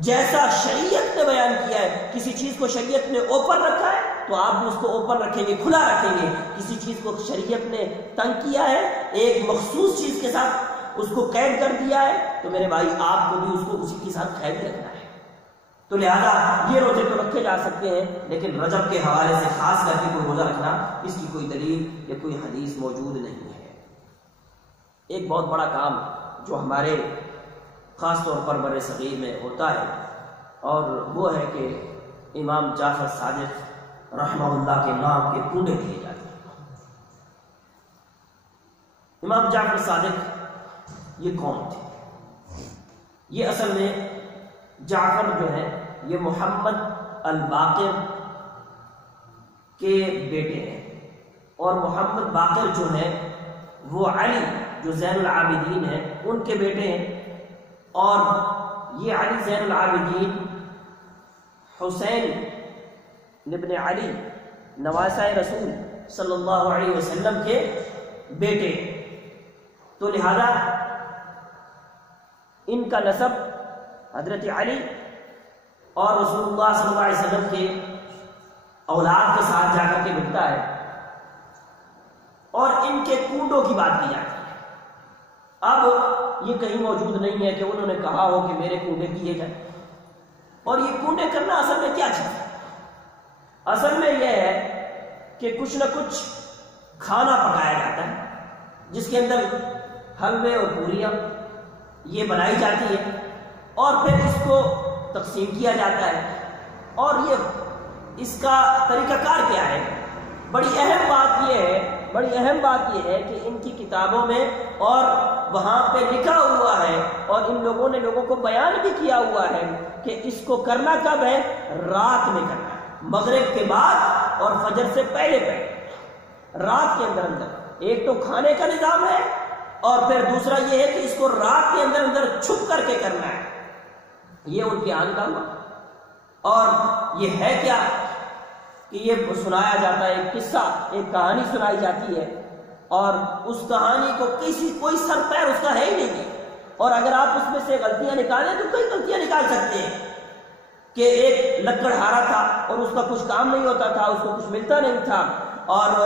جیسا شریعت نے بیان کیا ہے، کسی چیز کو شریعت نے اوپن رکھا ہے تو آپ بھی اس کو اوپن رکھیں گے، کھلا رکھیں گے۔ کسی چیز کو شریعت نے تنگ کیا ہے، ایک مخصوص چیز کے ساتھ اس کو قید کر دیا ہے، تو میرے بھائی آپ کو بھی اس کو اسی کے ساتھ قید رکھنا ہے۔ تو لہذا یہ روزے تو رکھے جا سکتے ہیں، لیکن رجب کے حوالے سے خاص کر کے کوئی روزہ رکھنا، اس کی کوئی دلیل یا کوئی حدیث موجود نہیں ہے۔ ایک بہت بڑا کام جو ہمارے خاص طور پر بر صغیر میں ہوتا ہے، اور وہ ہے کہ امام جعفر صادق رحمہ اللہ کے نام کے کنڈے دیے جاتے ہیں۔ امام جعفر صادق یہ کون تھے؟ یہ اصل میں جعفر جو ہے یہ محمد الباقر کے بیٹے ہیں، اور محمد باقر جو ہے وہ علی جو زین العابدین ہیں ان کے بیٹے ہیں، اور یہ علی زین العابدین حسین ابن علی نواسہ رسول صلی اللہ علیہ وسلم کے بیٹے۔ تو لہذا ان کا نسب حضرت علی اور رسول اللہ صلی اللہ علیہ وسلم کے اولاد کے ساتھ جا کر کے ملتا ہے، اور ان کے کنڈوں کی بات کی جاتی ہے۔ اب یہ کہیں موجود نہیں ہے کہ انہوں نے کہا ہو کہ میرے کنڈے کیے جائیں، اور یہ کنڈے کرنا اصل میں کیا چیز ہے؟ اصل میں یہ ہے کہ کچھ نہ کچھ کھانا پکایا جاتا ہے جس کے اندر حلوے اور پوریاں یہ بنائی جاتی ہے، اور پھر اس کو تقسیم کیا جاتا ہے۔ اور یہ اس کا طریقہ کار کیا ہے؟ بڑی اہم بات یہ ہے کہ ان کی کتابوں میں اور وہاں پہ لکھا ہوا ہے، اور ان لوگوں نے لوگوں کو بیان بھی کیا ہوا ہے کہ اس کو کرنا کب ہے؟ رات میں کرنا ہے، مغرب کے بعد اور فجر سے پہلے رات کے اندر۔ ایک تو کھانے کا نظام ہے، اور پھر دوسرا یہ ہے کہ اس کو رات کے اندر چھپ کر کے کرنا ہے۔ یہ ان کے آن کا ہوا، اور یہ ہے کیا کہ یہ سنایا جاتا ہے، ایک قصہ، ایک کہانی سنائی جاتی ہے، اور اس کہانی کو کوئی سر پیر اس کا ہے ہی نہیں ہے، اور اگر آپ اس میں سے غلطیاں نکالیں تو کئی غلطیاں نکال سکتے ہیں کہ ایک لکڑہارا تھا اور اس کا کچھ کام نہیں ہوتا تھا، اس کو کچھ ملتا نہیں تھا، اور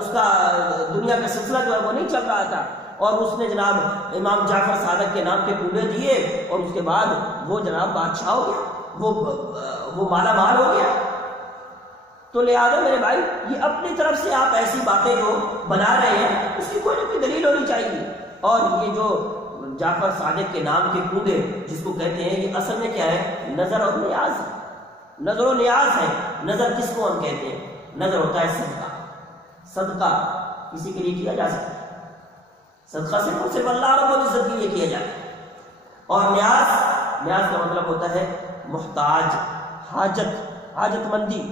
اس کا دنیا کا سلسلہ جو ہے وہ نہیں چل رہا تھا، اور اس نے جناب امام جعفر صادق کے نام کے کنڈے دیے، اور اس کے بعد وہ جناب بادشاہ ہو گیا، وہ مالا مال ہو گیا۔ تو لہذا میرے بھائی، یہ اپنی طرف سے آپ ایسی باتیں جو بنا رہے ہیں اس کی کوئی نہ کوئی دلیل ہونی چاہیے۔ اور یہ جو جعفر صادق کے نام کے کنڈے جس کو کہتے ہیں، یہ اصل میں کیا ہے؟ نظر اور نیاز ہے، نظر و نیاز ہے۔ نظر کس کو ہم کہتے ہیں؟ نظر ہوتا ہے صدقہ کسی کے لیے کیا جا سکتا ہے، صدقہ صرف اللہ رب العزت کے لیے کیا جاتا ہے۔ اور نیاز کا مطلب ہوتا ہے محتاج، حاجت مندی،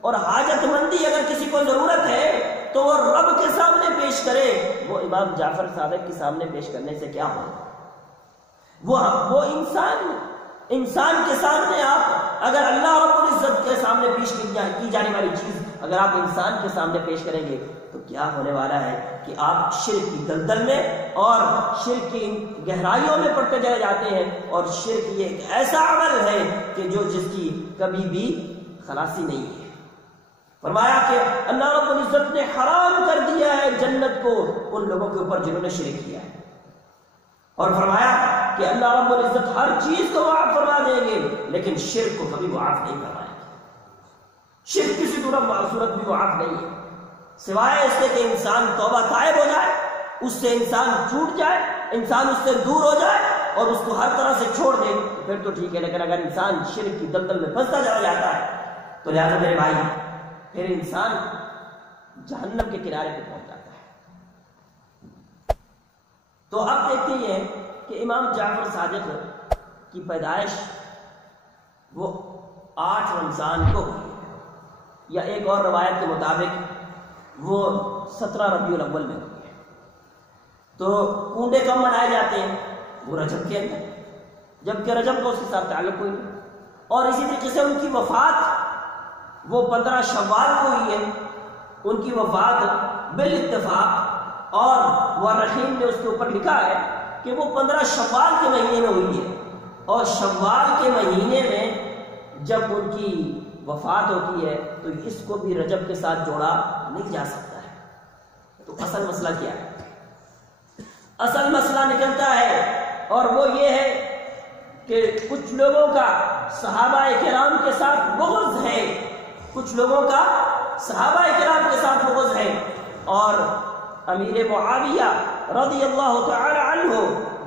اور حاجت مندی اگر کسی کو ضرورت ہے تو وہ رب کے سامنے پیش کرے، وہ امام جعفر صادق کے سامنے پیش کرنے سے کیا ہوگا؟ وہ انسان کے سامنے آپ اگر اللہ رب العزت کے سامنے پیش کی جانے والی چیز اگر آپ انسان کے سامنے پیش کریں گے تو کیا ہونے والا ہے کہ آپ شرک کی دلدل میں اور شرک کی گہرائیوں میں پڑتے چلے جاتے ہیں، اور شرک یہ ایک ایسا عمل ہے کہ جس کی کبھی بھی خلاصی نہیں ہے۔ فرمایا کہ اللہ رب العزت نے حرام کر دیا ہے جنت کو ان لوگوں کے اوپر جنہوں نے شرک کیا ہے، اور فرمایا کہ اللہ رب العزت ہر چیز کو معاف فرما دیں گے لیکن شرک کو کبھی معاف نہیں فرمائیں گے۔ شرک کسی صورت بھی معاف نہیں ہے، سوائے اس کے کہ انسان توبہ طائب ہو جائے، اس سے انسان چھوٹ جائے، انسان اس سے دور ہو جائے اور اس کو ہر طرح سے چھوڑ دے پھر تو ٹھیک ہے، لیکن اگر انسان شرک کی دلدل میں پھنستا چلا جاتا ہے تو لہذا میرے بھائی پھر انسان جہنم کے کنارے پہ پہنچ جاتا ہے۔ تو اب دیکھتے ہیں کہ امام جعفر صادق کی پیدائش وہ 8 رمضان کو ہوئی ہے، یا ایک اور روایت کے مطابق وہ 17 ربیع الاول میں ہوئی ہے۔ تو کنڈے کب منائے جاتے ہیں؟ وہ رجب کے اندر، جبکہ رجب کو اس کے ساتھ تعلق کوئی نہیں۔ اور اسی طریقے سے ان کی وفات وہ 15 شوال کو ہوئی ہے، ان کی وفات بالاتفاق، اور مورخین نے اس کے اوپر لکھا ہے کہ وہ 15 شوال کے مہینے میں ہوئی ہے، اور شوال کے مہینے میں جب ان کی وفات ہوتی ہے تو اس کو بھی رجب کے ساتھ جوڑا نہیں جا سکتا ہے۔ تو اصل مسئلہ کیا ہے؟ اصل مسئلہ نکلتا ہے، اور وہ یہ ہے کہ کچھ لوگوں کا صحابہ کرام کے ساتھ بغض ہے، کچھ لوگوں کا صحابہ کرام کے ساتھ بغض ہے، اور امیر معاویہ رضی اللہ تعالی عنہ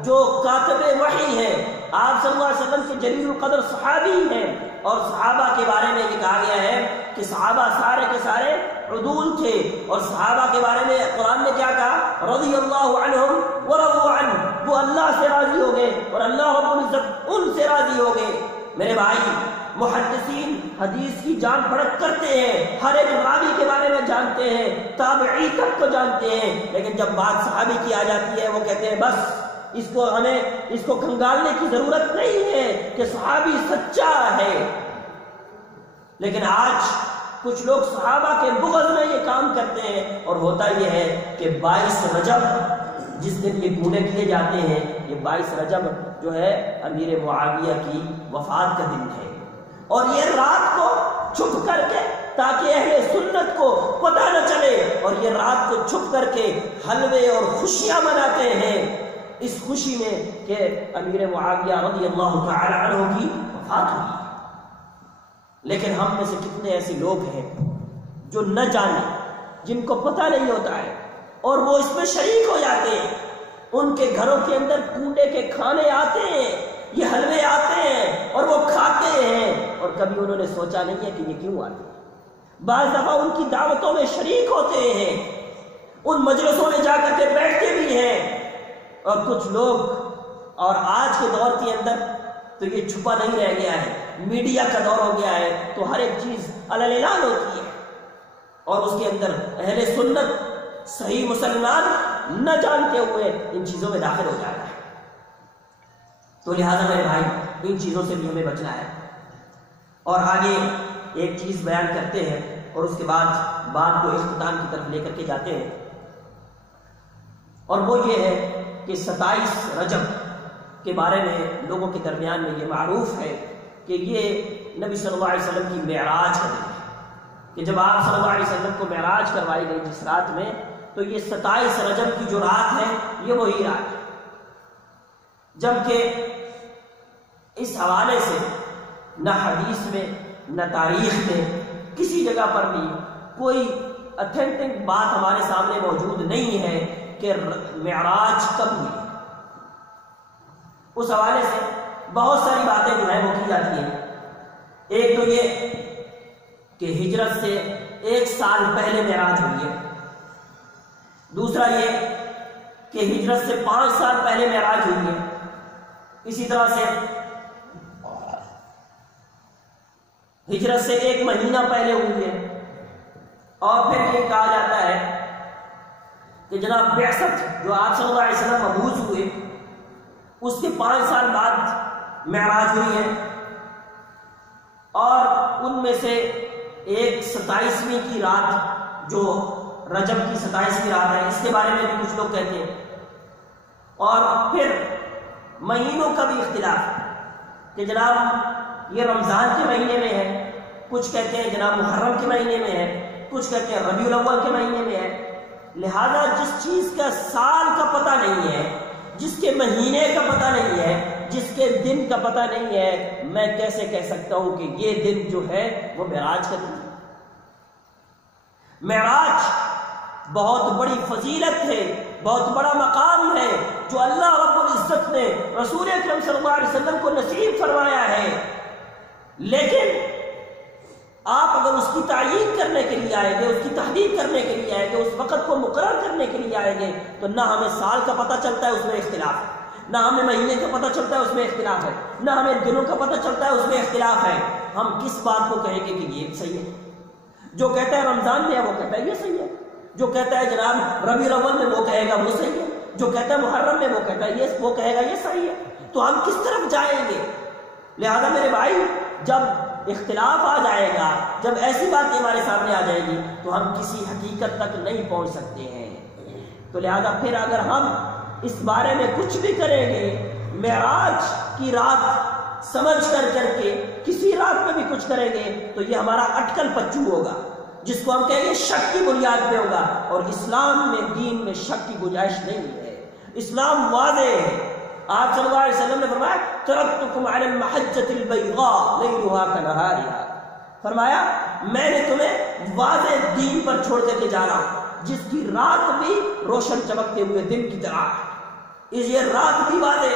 جو کاتب وحی ہے، آپ صلی اللہ علیہ وسلم کے جلیل القدر صحابی ہیں، اور صحابہ کے بارے میں یہ کہا گیا ہے کہ صحابہ سارے کے سارے عدول تھے، اور صحابہ کے بارے میں قرآن نے کیا کہا؟ رضی اللہ عنہم ورضوا عنہ، وہ اللہ سے راضی ہو گئے اور اللہ رب العزت ان سے راضی ہو گئے۔ میرے بھائی، محدثین حدیث کی جان پڑک کرتے ہیں، ہر ایک راوی کے بارے میں جانتے ہیں، تابعی تک کو جانتے ہیں، لیکن جب بات صحابی کی آ جاتی ہے وہ کہتے ہیں بس ہمیں اس کو کھنگالنے کی ضرورت نہیں ہے کہ صحابی سچا ہے۔ لیکن آج کچھ لوگ صحابہ کے بغض میں یہ کام کرتے ہیں، اور ہوتا یہ ہے کہ 22 رجب جس دن یہ پونے کیے جاتے ہیں، یہ 22 رجب جو ہے امیر معاویہ کی وفات کا دن ہے، اور یہ رات کو چھپ کر کے تاکہ اہل سنت کو پتہ نہ چلے، اور یہ رات کو چھپ کر کے حلوے اور خوشیاں مناتے ہیں اس خوشی میں کہ امیر معاویہ رضی اللہ تعالی عنہ کی وفات ہوئی۔ لیکن ہم میں سے کتنے ایسے لوگ ہیں جو نہ جانے، جن کو پتہ نہیں ہوتا ہے، اور وہ اس میں شریک ہو جاتے ہیں، ان کے گھروں کے اندر کنڈے کے کھانے آتے ہیں، یہ حلوے آتے ہیں اور وہ کھاتے ہیں، اور کبھی انہوں نے سوچا نہیں ہے کہ یہ کیوں آتے ہیں۔ بعض دفعہ ان کی دعوتوں میں شریک ہوتے ہیں، ان مجلسوں میں جا کر کے بیٹھتے بھی ہیں، اور کچھ لوگ، اور آج کے دور کے اندر تو یہ چھپا نہیں رہ گیا ہے، میڈیا کا دور ہو گیا ہے، تو ہر ایک چیز اعلان ہوتی ہے، اور اس کے اندر اہل سنت صحیح مسلمان نہ جانتے ہوئے ان چیزوں میں داخل ہو جاتا ہے۔ تو لہذا میرے بھائی، ان چیزوں سے بھی ہمیں بچنا ہے۔ اور آگے ایک چیز بیان کرتے ہیں، اور اس کے بعد بات کو اختتام کی طرف لے کر کے جاتے ہیں، اور وہ یہ ہے کہ 27 رجب کے بارے میں لوگوں کے درمیان میں یہ معروف ہے کہ یہ نبی صلی اللہ علیہ وسلم کی معراج کا دن ہے، کہ جب آپ صلی اللہ علیہ وسلم کو معراج کروائی گئی جس رات میں، تو یہ 27 رجب کی جو رات ہے یہ وہی رات ہے۔ جبکہ اس حوالے سے نہ حدیث میں نہ تاریخ میں کسی جگہ پر بھی کوئی اتھینٹک بات ہمارے سامنے موجود نہیں ہے کہ معراج کب ہوئی۔ اس حوالے سے بہت ساری باتیں جو ہیں وہ کی جاتی ہیں۔ ایک تو یہ کہ ہجرت سے 1 سال پہلے معراج ہوئی ہے، دوسرا یہ کہ ہجرت سے 5 سال پہلے معراج ہوئی ہے، اسی طرح سے ہجرت سے 1 مہینہ پہلے ہوئی ہے، اور پھر یہ کہا جاتا ہے کہ جناب بعثت جو آپ صلی اللہ علیہ وسلم مبعوث ہوئے اس کے 5 سال بعد معراج ہوئی ہے، اور ان میں سے ایک 27ویں کی رات جو رجب کی 27ویں رات ہے، اس کے بارے میں بھی کچھ لوگ کہتے ہیں۔ اور پھر مہینوں کا بھی اختلاف ہے کہ جناب یہ رمضان کے مہینے میں ہے، کچھ کہتے ہیں جناب محرم کے مہینے میں ہے، کچھ کہتے ہیں ربیع الاول کے مہینے میں ہے۔ لہذا جس چیز کا سال کا پتہ نہیں ہے، جس کے مہینے کا پتہ نہیں ہے، جس کے دن کا پتہ نہیں ہے، میں کیسے کہہ سکتا ہوں کہ یہ دن جو ہے وہ معراج کا دن ہے؟ معراج بہت بڑی فضیلت ہے، بہت بڑا مقام ہے جو اللہ رب العزت نے رسول اکرم صلی اللہ علیہ وسلم کو نصیب فرمایا ہے، لیکن آپ اگر اس کی کی تعیین کرنے کے لیے آئیں گے، اس کی تحدید کرنے کے لیے آئیں گے، اس وقت کو مقرر کرنے کے لیے آئیں گے، تو نہ ہمیں سال کا پتہ چلتا ہے، اس میں اختلاف ہے، نہ ہمیں مہینے کا پتہ چلتا ہے، اس میں اختلاف ہے، نہ ہمیں دنوں کا پتہ چلتا ہے، اس میں اختلاف ہے۔ ہم کس بات کو کہیں گے کہ یہ صحیح ہے؟ جو کہتا ہے رمضان میں ہے وہ کہتا ہے یہ صحیح ہے، جو کہتا ہے جناب ربیع الاول میں وہ کہے گا وہ صحیح ہے، جو کہتا ہے محرم میں وہ کہتا ہے وہ کہے گا یہ صحیح ہے، تو ہم کس طرف جائیں گے؟ لہذا میرے بھائی، جب اختلاف آ جائے گا، جب ایسی باتیں ہمارے سامنے آ جائے گی تو ہم کسی حقیقت تک نہیں پہنچ سکتے ہیں۔ تو لہذا پھر اگر ہم اس بارے میں کچھ بھی کریں گے، معراج کی رات سمجھ کر کے کسی رات میں بھی کچھ کریں گے تو یہ ہمارا اٹکل پچو ہوگا، جس کو ہم کہیں گے شک کی بنیاد پہ ہوگا، اور اسلام میں دین میں شک کی گنجائش نہیں ہے۔ اسلام واضح ہے۔ آپ صلی اللہ علیہ وسلم نے فرمایا ترکتکم علی المحجۃ البیضاء لیلھا کنہارھا، فرمایا میں نے تمہیں واضح دین پر چھوڑ کر کے جا رہا ہوں، جس کی رات بھی روشن چمکتے ہوئے دن کی طرح ہے، یہ رات بھی واضح،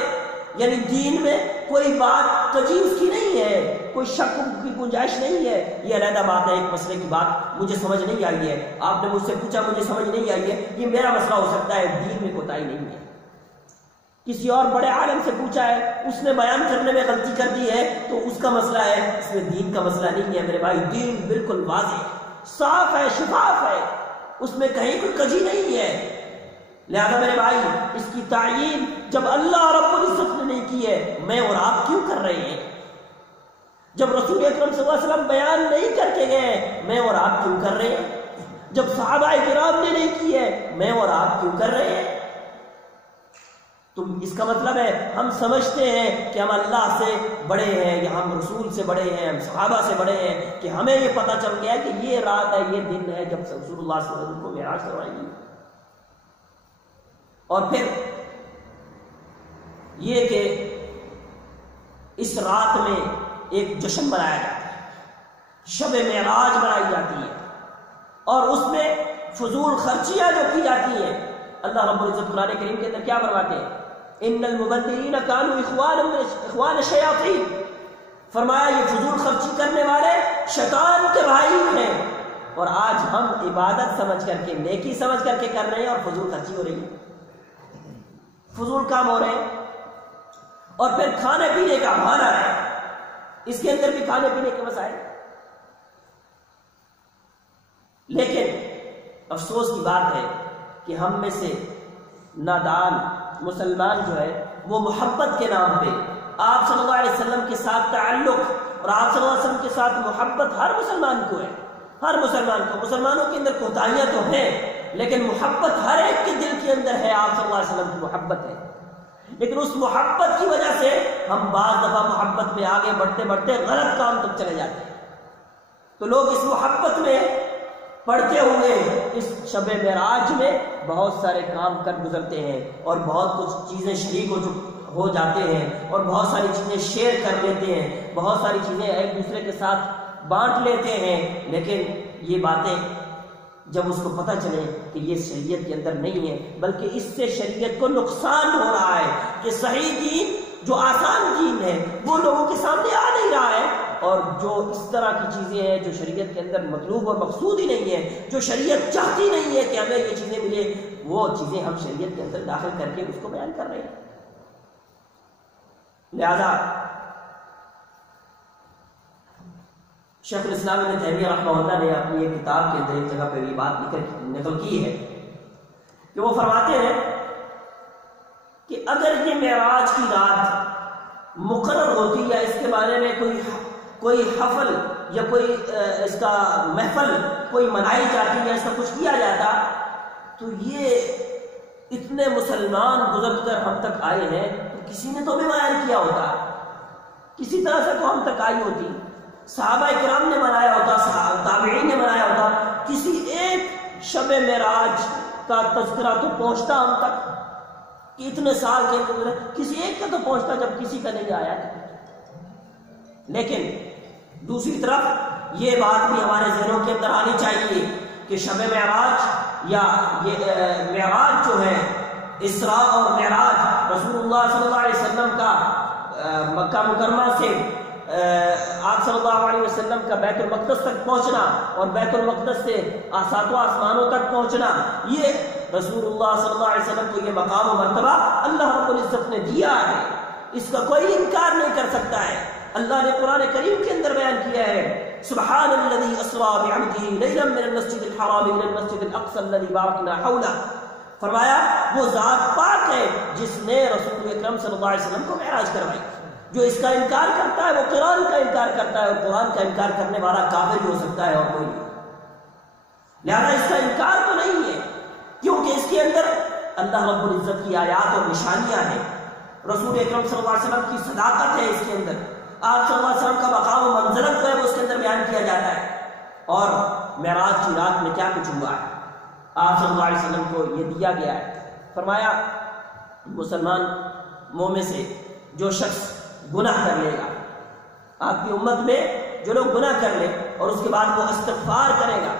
یعنی دین میں کوئی بات کجی اس کی نہیں ہے، کوئی شک کی گنجائش نہیں ہے۔ یہ علیحدہ بات ہے، ایک مسئلے کی بات مجھے سمجھ نہیں آئی ہے، آپ نے مجھ سے پوچھا مجھے سمجھ نہیں آئی ہے، یہ میرا مسئلہ ہو سکتا ہے، دین میں کوتاہی نہیں ہے۔ کسی اور بڑے عالم سے پوچھا ہے، اس نے بیان کرنے میں غلطی کر دی ہے تو اس کا مسئلہ ہے، اس میں دین کا مسئلہ نہیں ہے۔ میرے بھائی دین بالکل واضح صاف ہے، شفاف ہے، اس میں کہیں کوئی کجی نہیں ہے۔ لہذا میرے بھائی اس کی تعیین جب اللہ رب العزت نے نہیں کی ہے، میں اور آپ کیوں کر رہے ہیں؟ جب رسول اکرم صلی اللہ علیہ وسلم بیان نہیں کر کے گئے، میں اور آپ کیوں کر رہے ہیں؟ جب صحابہ کرام نے نہیں کی ہے، میں اور آپ کیوں کر رہے ہیں؟ تو اس کا مطلب ہے ہم سمجھتے ہیں کہ ہم اللہ سے بڑے ہیں، یا ہم رسول سے بڑے ہیں، ہم صحابہ سے بڑے ہیں، کہ ہمیں یہ پتہ چل گیا کہ یہ رات ہے، یہ دن ہے جب رسول اللہ صلی اللہ علیہ وسلم کو معراج کروائی گئی۔ اور پھر یہ کہ اس رات میں ایک جشن منایا جاتا ہے، شب معراج منائی جاتی ہے، اور اس میں فضول خرچیاں جو کی جاتی ہیں، اللہ رب العزت قرآن کریم کے اندر کیا فرماتے ہیں؟ ان المبذرین کانوا اخوان الشیاطین، فرمایا یہ فضول خرچی کرنے والے شیطان کے بھائی ہیں۔ اور آج ہم عبادت سمجھ کر کے، نیکی سمجھ کر کے کر رہے ہیں، اور فضول خرچی ہو رہی ہے، فضول کام ہو رہے ہیں۔ اور پھر کھانے پینے کا بہانہ ہے، اس کے اندر بھی کھانے پینے کے مسائل۔ لیکن افسوس کی بات ہے کہ ہم میں سے نادان مسلمان جو ہے وہ محبت کے نام پہ آپ صلی اللہ علیہ وسلم کے ساتھ تعلق اور آپ صلی اللہ علیہ وسلم کے ساتھ محبت ہر مسلمان کو ہے، ہر مسلمان کو۔ مسلمانوں کے اندر کوتاہیاں تو ہیں، لیکن محبت ہر ایک کے دل کے اندر ہے، آپ صلی اللہ علیہ وسلم کی محبت ہے۔ لیکن اس محبت کی وجہ سے ہم بعض دفعہ محبت میں آگے بڑھتے بڑھتے غلط کام تک چلے جاتے ہیں۔ تو لوگ اس محبت میں پڑھتے ہوئے اس شب معراج میں بہت سارے کام کر گزرتے ہیں، اور بہت کچھ چیزیں شریک ہو جاتے ہیں، اور بہت ساری چیزیں شیئر کر لیتے ہیں، بہت ساری چیزیں ایک دوسرے کے ساتھ بانٹ لیتے ہیں۔ لیکن یہ باتیں جب اس کو پتہ چلے کہ یہ شریعت کے اندر نہیں ہے، بلکہ اس سے شریعت کو نقصان ہو رہا ہے، کہ صحیح دین جو آسان دین ہے وہ لوگوں کے سامنے آ نہیں رہا ہے، اور جو اس طرح کی چیزیں ہیں جو شریعت کے اندر مطلوب اور مقصود ہی نہیں ہے، جو شریعت چاہتی نہیں ہے کہ ہمیں یہ چیزیں ملے، وہ چیزیں ہم شریعت کے اندر داخل کر کے اس کو بیان کر رہے ہیں۔ لہذا شیخ الاسلام ابن تیمیہ رحمہ اللہ نے اپنی ایک کتاب کے اندر ایک جگہ پہ یہ بات نقل کی ہے کہ وہ فرماتے ہیں کہ اگر یہ معراج کی رات مقرر ہوتی یا اس کے بارے میں کوئی حفل یا کوئی اس کا محفل کوئی منائی جاتی یا اس کا کچھ کیا جاتا، تو یہ اتنے مسلمان گزر کر ہم تک آئے ہیں تو کسی نے تو بھی بیان کیا ہوتا، کسی طرح سے تو ہم تک آئی ہوتی، صحابہ کرام نے منایا ہوتا، تابعین نے منایا ہوتا، کسی ایک شب معراج کا تذکرہ تو پہنچتا ہم تک، کہ اتنے سال کے اندر کسی ایک کا تو پہنچتا جب کسی کا نہیں آیا۔ لیکن دوسری طرف یہ بات بھی ہمارے ذہنوں کے اندر آنی چاہیے کہ شب معراج یا یہ معراج جو ہے، اسراء اور معراج رسول اللہ صلی اللہ علیہ وسلم کا مکہ مکرمہ سے آپ صلی اللہ اللہ علیہ وسلم کا بیت المقدس تک پہنچنا اور بیت المقدس سے ساتواں آسمانوں تک پہنچنا، یہ رسول اللہ صلی اللہ علیہ وسلم کو یہ مقام و مرتبہ اللہ رب العزت نے دیا ہے، اس کا کوئی انکار نہیں کر سکتا ہے۔ اللہ نے قرآن کریم کے اندر بیان کیا ہے، سبحان الذی اسری بعبدہ لیلا من المسجد الحرام الى المسجد الاقصى الذی بارکنا حولہ، فرمایا وہ ذات پاک ہے جس نے رسول اکرم صلی اللہ علیہ وسلم کو معراج کروائی۔ جو اس کا انکار کرتا ہے وہ قرآن کا انکار کرتا ہے، اور قرآن کا انکار کرنے والا کافر ہی ہو سکتا ہے اور کوئی نہیں۔ لہذا اس کا انکار تو نہیں ہے، کیونکہ اس کے اندر اللہ رب العزت کی آیات اور نشانیاں ہیں، رسول اکرم صلی اللہ علیہ وسلم کی صداقت ہے، اس کے اندر آپ صلی اللہ علیہ وسلم کا مقام و منزلت جو ہے وہ اس کے اندر بیان کیا جاتا ہے، اور معراج کی رات میں کیا کچھ ہوا ہے آپ صلی اللہ علیہ وسلم کو یہ دیا گیا ہے۔ فرمایا مسلمان مومن سے جو شخص گناہ کر لے گا، آپ کی امت میں جو لوگ گناہ کر لے اور اس کے بعد وہ استغفار کرے گا،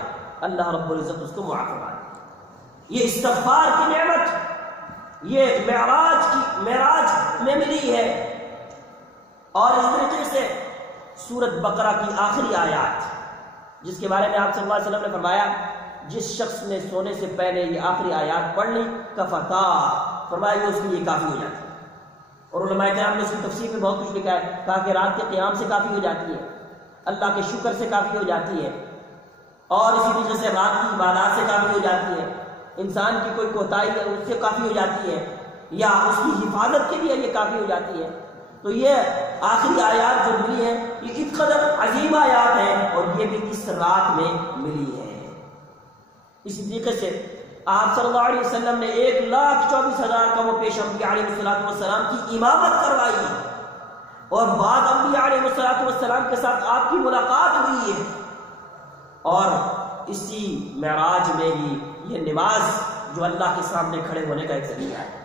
اللہ رب العزت اس کو معاف فرما دے گا۔ یہ استغفار کی نعمت یہ معراج میں ملی ہے، اور اس طریقے سے سورۃ بقرہ کی آخری آیات جس کے بارے میں آپ صلی اللہ علیہ وسلم نے فرمایا جس شخص نے سونے سے پہلے یہ آخری آیات پڑھ لی کفتا، فرمایا یہ اس کے لیے کافی ہو جاتی ہے۔ اور علماء کرام نے اس کی تفسیر میں بہت کچھ لکھا ہے، کہا کہ رات کے قیام سے کافی ہو جاتی ہے، اللہ کے شکر سے کافی ہو جاتی ہے، اور اسی طریقے سے رات کی عبادات سے کافی ہو جاتی ہے، انسان کی کوئی کوتاہی ہے اس سے کافی ہو جاتی ہے، یا اس کی حفاظت کے لیے یہ کافی ہو جاتی ہے۔ تو یہ آخری آیات جو ملی ہیں یہ اس قدر عظیم آیات ہیں، اور یہ بھی اس رات میں ملی ہے۔ اسی طریقے سے آپ صلی اللہ علیہ وسلم نے 1,24,000 کا وہ پیش انبیاء علیہ السلام کی امامت کروائی، اور بعد انبیاء علیہ السلام کے ساتھ آپ کی ملاقات ہوئی ہے، اور اسی معراج میں ہی یہ نماز جو اللہ کے سامنے کھڑے ہونے کا ایک ذریعہ ہے۔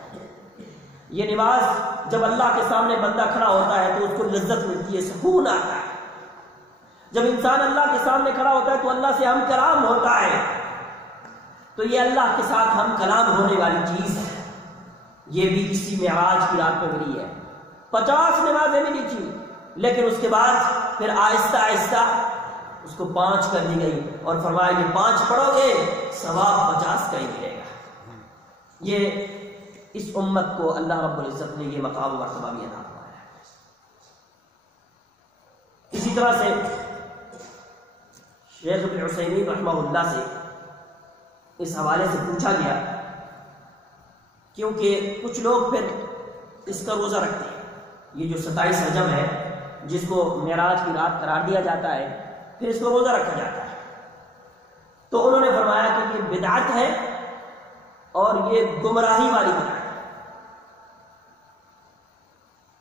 یہ نماز جب اللہ کے سامنے بندہ کھڑا ہوتا ہے تو اس کو لذت ملتی ہے، سکون آتا ہے۔ جب انسان اللہ کے سامنے کھڑا ہوتا ہے تو اللہ سے ہم کلام ہوتا ہے، تو یہ اللہ کے ساتھ ہم کلام ہونے والی چیز ہے، یہ بھی اسی معراج کی رات میں ملی ہے۔ 50 نمازیں ملی تھی، لیکن اس کے بعد پھر آہستہ آہستہ اس کو 5 کر دی گئی، اور فرمایا یہ 5 پڑھو گے ثواب 50 کا ہی ملے گا۔ یہ اس امت کو اللہ رب العزت نے یہ مقام و مرتبہ بھی عطا فرمایا ہے۔ اسی طرح سے شیخ ابن عثیمین رحمہ اللہ سے اس حوالے سے پوچھا گیا، کیونکہ کچھ لوگ پھر اس کا روزہ رکھتے ہیں، یہ جو 27 رجب ہے جس کو معراج کی رات قرار دیا جاتا ہے، پھر اس کو روزہ رکھا جاتا ہے، تو انہوں نے فرمایا کہ یہ بدعت ہے اور یہ گمراہی والی بدعت ہے،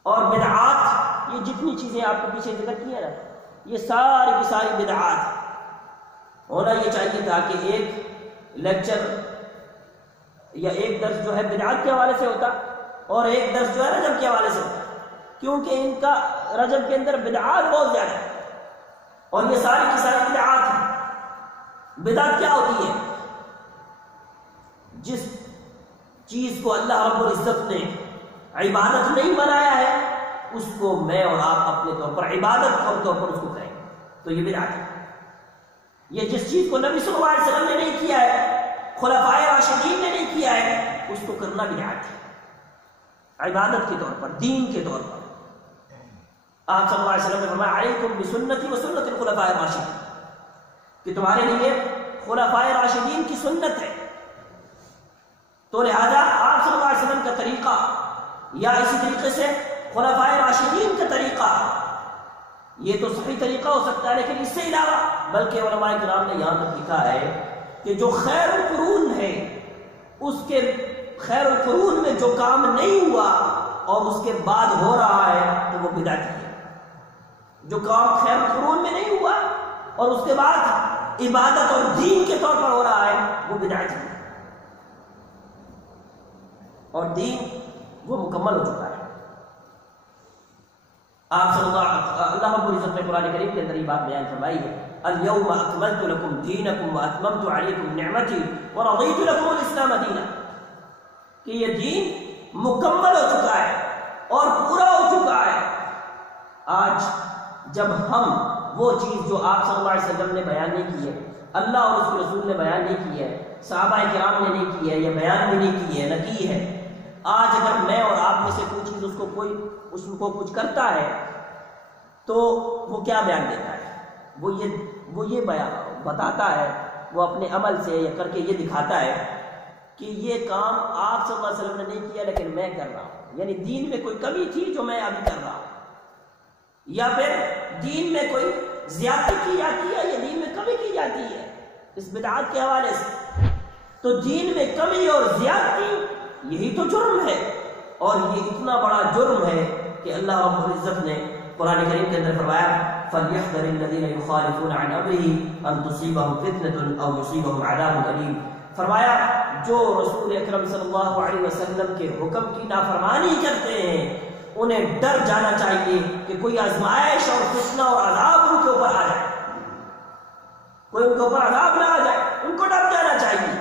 اور بدعات یہ جتنی چیزیں آپ کو پیچھے ذکر کی ہیں نا، یہ ساری کی ساری بدعات ہونا یہ چاہیے تھا کہ ایک لیکچر یا ایک درس جو ہے بدعات کے حوالے سے ہوتا، اور ایک درس جو ہے رجب کے حوالے سے ہوتا، کیونکہ ان کا رجب کے اندر بدعات بہت زیادہ ہے، اور یہ ساری کی ساری بدعات ہیں۔ بدعت کیا ہوتی ہے؟ جس چیز کو اللہ رب العزت نے عبادت نہیں بنایا ہے اس کو میں اور آپ اپنے طور پر عبادت کے طور پر اس کو کریں، تو یہ بدعت ہے۔ یہ جس چیز کو نبی صلی اللہ علیہ وسلم نے نہیں کیا ہے، خلفائے راشدین نے نہیں کیا ہے، اس کو کرنا بدعت ہے، عبادت کے طور پر، دین کے طور پر۔ آپ صلی اللہ علیہ وسلم نے فرمایا علیکم بسنتی و سنت الخلفاء الراشدین، کہ تمہارے لیے خلفائے راشدین کی سنت ہے، تو لہذا آپ صلی اللہ علیہ وسلم کا طریقہ یا اسی طریقے سے خلفائے راشدین کا طریقہ یہ تو صحیح طریقہ ہو سکتا ہے، لیکن اس سے علاوہ بلکہ علماء کرام نے یہاں تک لکھا ہے کہ جو خیر القرون ہے اس کے خیر القرون میں جو کام نہیں ہوا اور اس کے بعد ہو رہا ہے تو وہ بدعت ہے۔ جو کام خیر القرون میں نہیں ہوا اور اس کے بعد عبادت اور دین کے طور پر ہو رہا ہے وہ بدعت ہے، اور دین وہ مکمل ہو چکا ہے۔ آپ صلی اللہ رب العزت نے قرآن کریم کے اندر یہ بات بیان فرمائی ہے، اليوم اکملت لکم دینکم واتممت علیکم نعمتی ورضیت لکم الاسلام دینا، کہ یہ دین مکمل ہو چکا ہے اور پورا ہو چکا ہے۔ آج جب ہم وہ چیز جو آپ صلی اللہ علیہ وسلم نے بیان نہیں کی ہے، اللہ اور اس کے رسول نے بیان نہیں کی ہے، صحابہ کرام نے نہیں کی ہے، یا بیان بھی نہیں کی ہے، نہ کی ہے۔ آج اگر میں اور آپ میں سے کوئی چیز اس کو کچھ کرتا ہے تو وہ کیا بیان دیتا ہے؟ وہ یہ بیان بتاتا ہے، وہ اپنے عمل سے یا کر کے یہ دکھاتا ہے کہ یہ کام آپ صلی اللہ علیہ وسلم نے نہیں کیا لیکن میں کر رہا ہوں، یعنی دین میں کوئی کمی تھی جو میں ابھی کر رہا ہوں، یا پھر دین میں کوئی زیادتی کی جاتی ہے یا دین میں کمی کی جاتی ہے اس بدعات کے حوالے سے۔ تو دین میں کمی اور زیادتی یہی تو جرم ہے، اور یہ اتنا بڑا جرم ہے کہ اللہ رب العزت نے قرآن کریم کے اندر فرمایا فَلْيَحْذَرِ الَّذِينَ يُخَالِفُونَ عَنْ أَمْرِهِ أَن تُصِيبَهُمْ فِتْنَةٌ أَوْ يُصِيبَهُمْ عَذَابٌ أَلِيمٌ۔ فرمایا جو رسول اکرم صلی اللہ علیہ وسلم کے حکم کی نافرمانی کرتے ہیں انہیں ڈر جانا چاہیے کہ کوئی آزمائش اور فتنہ اور عذاب ان کے اوپر آ جائے، کوئی ان کے اوپر عذاب نہ آ جائے، ان کو ڈر جانا چاہیے۔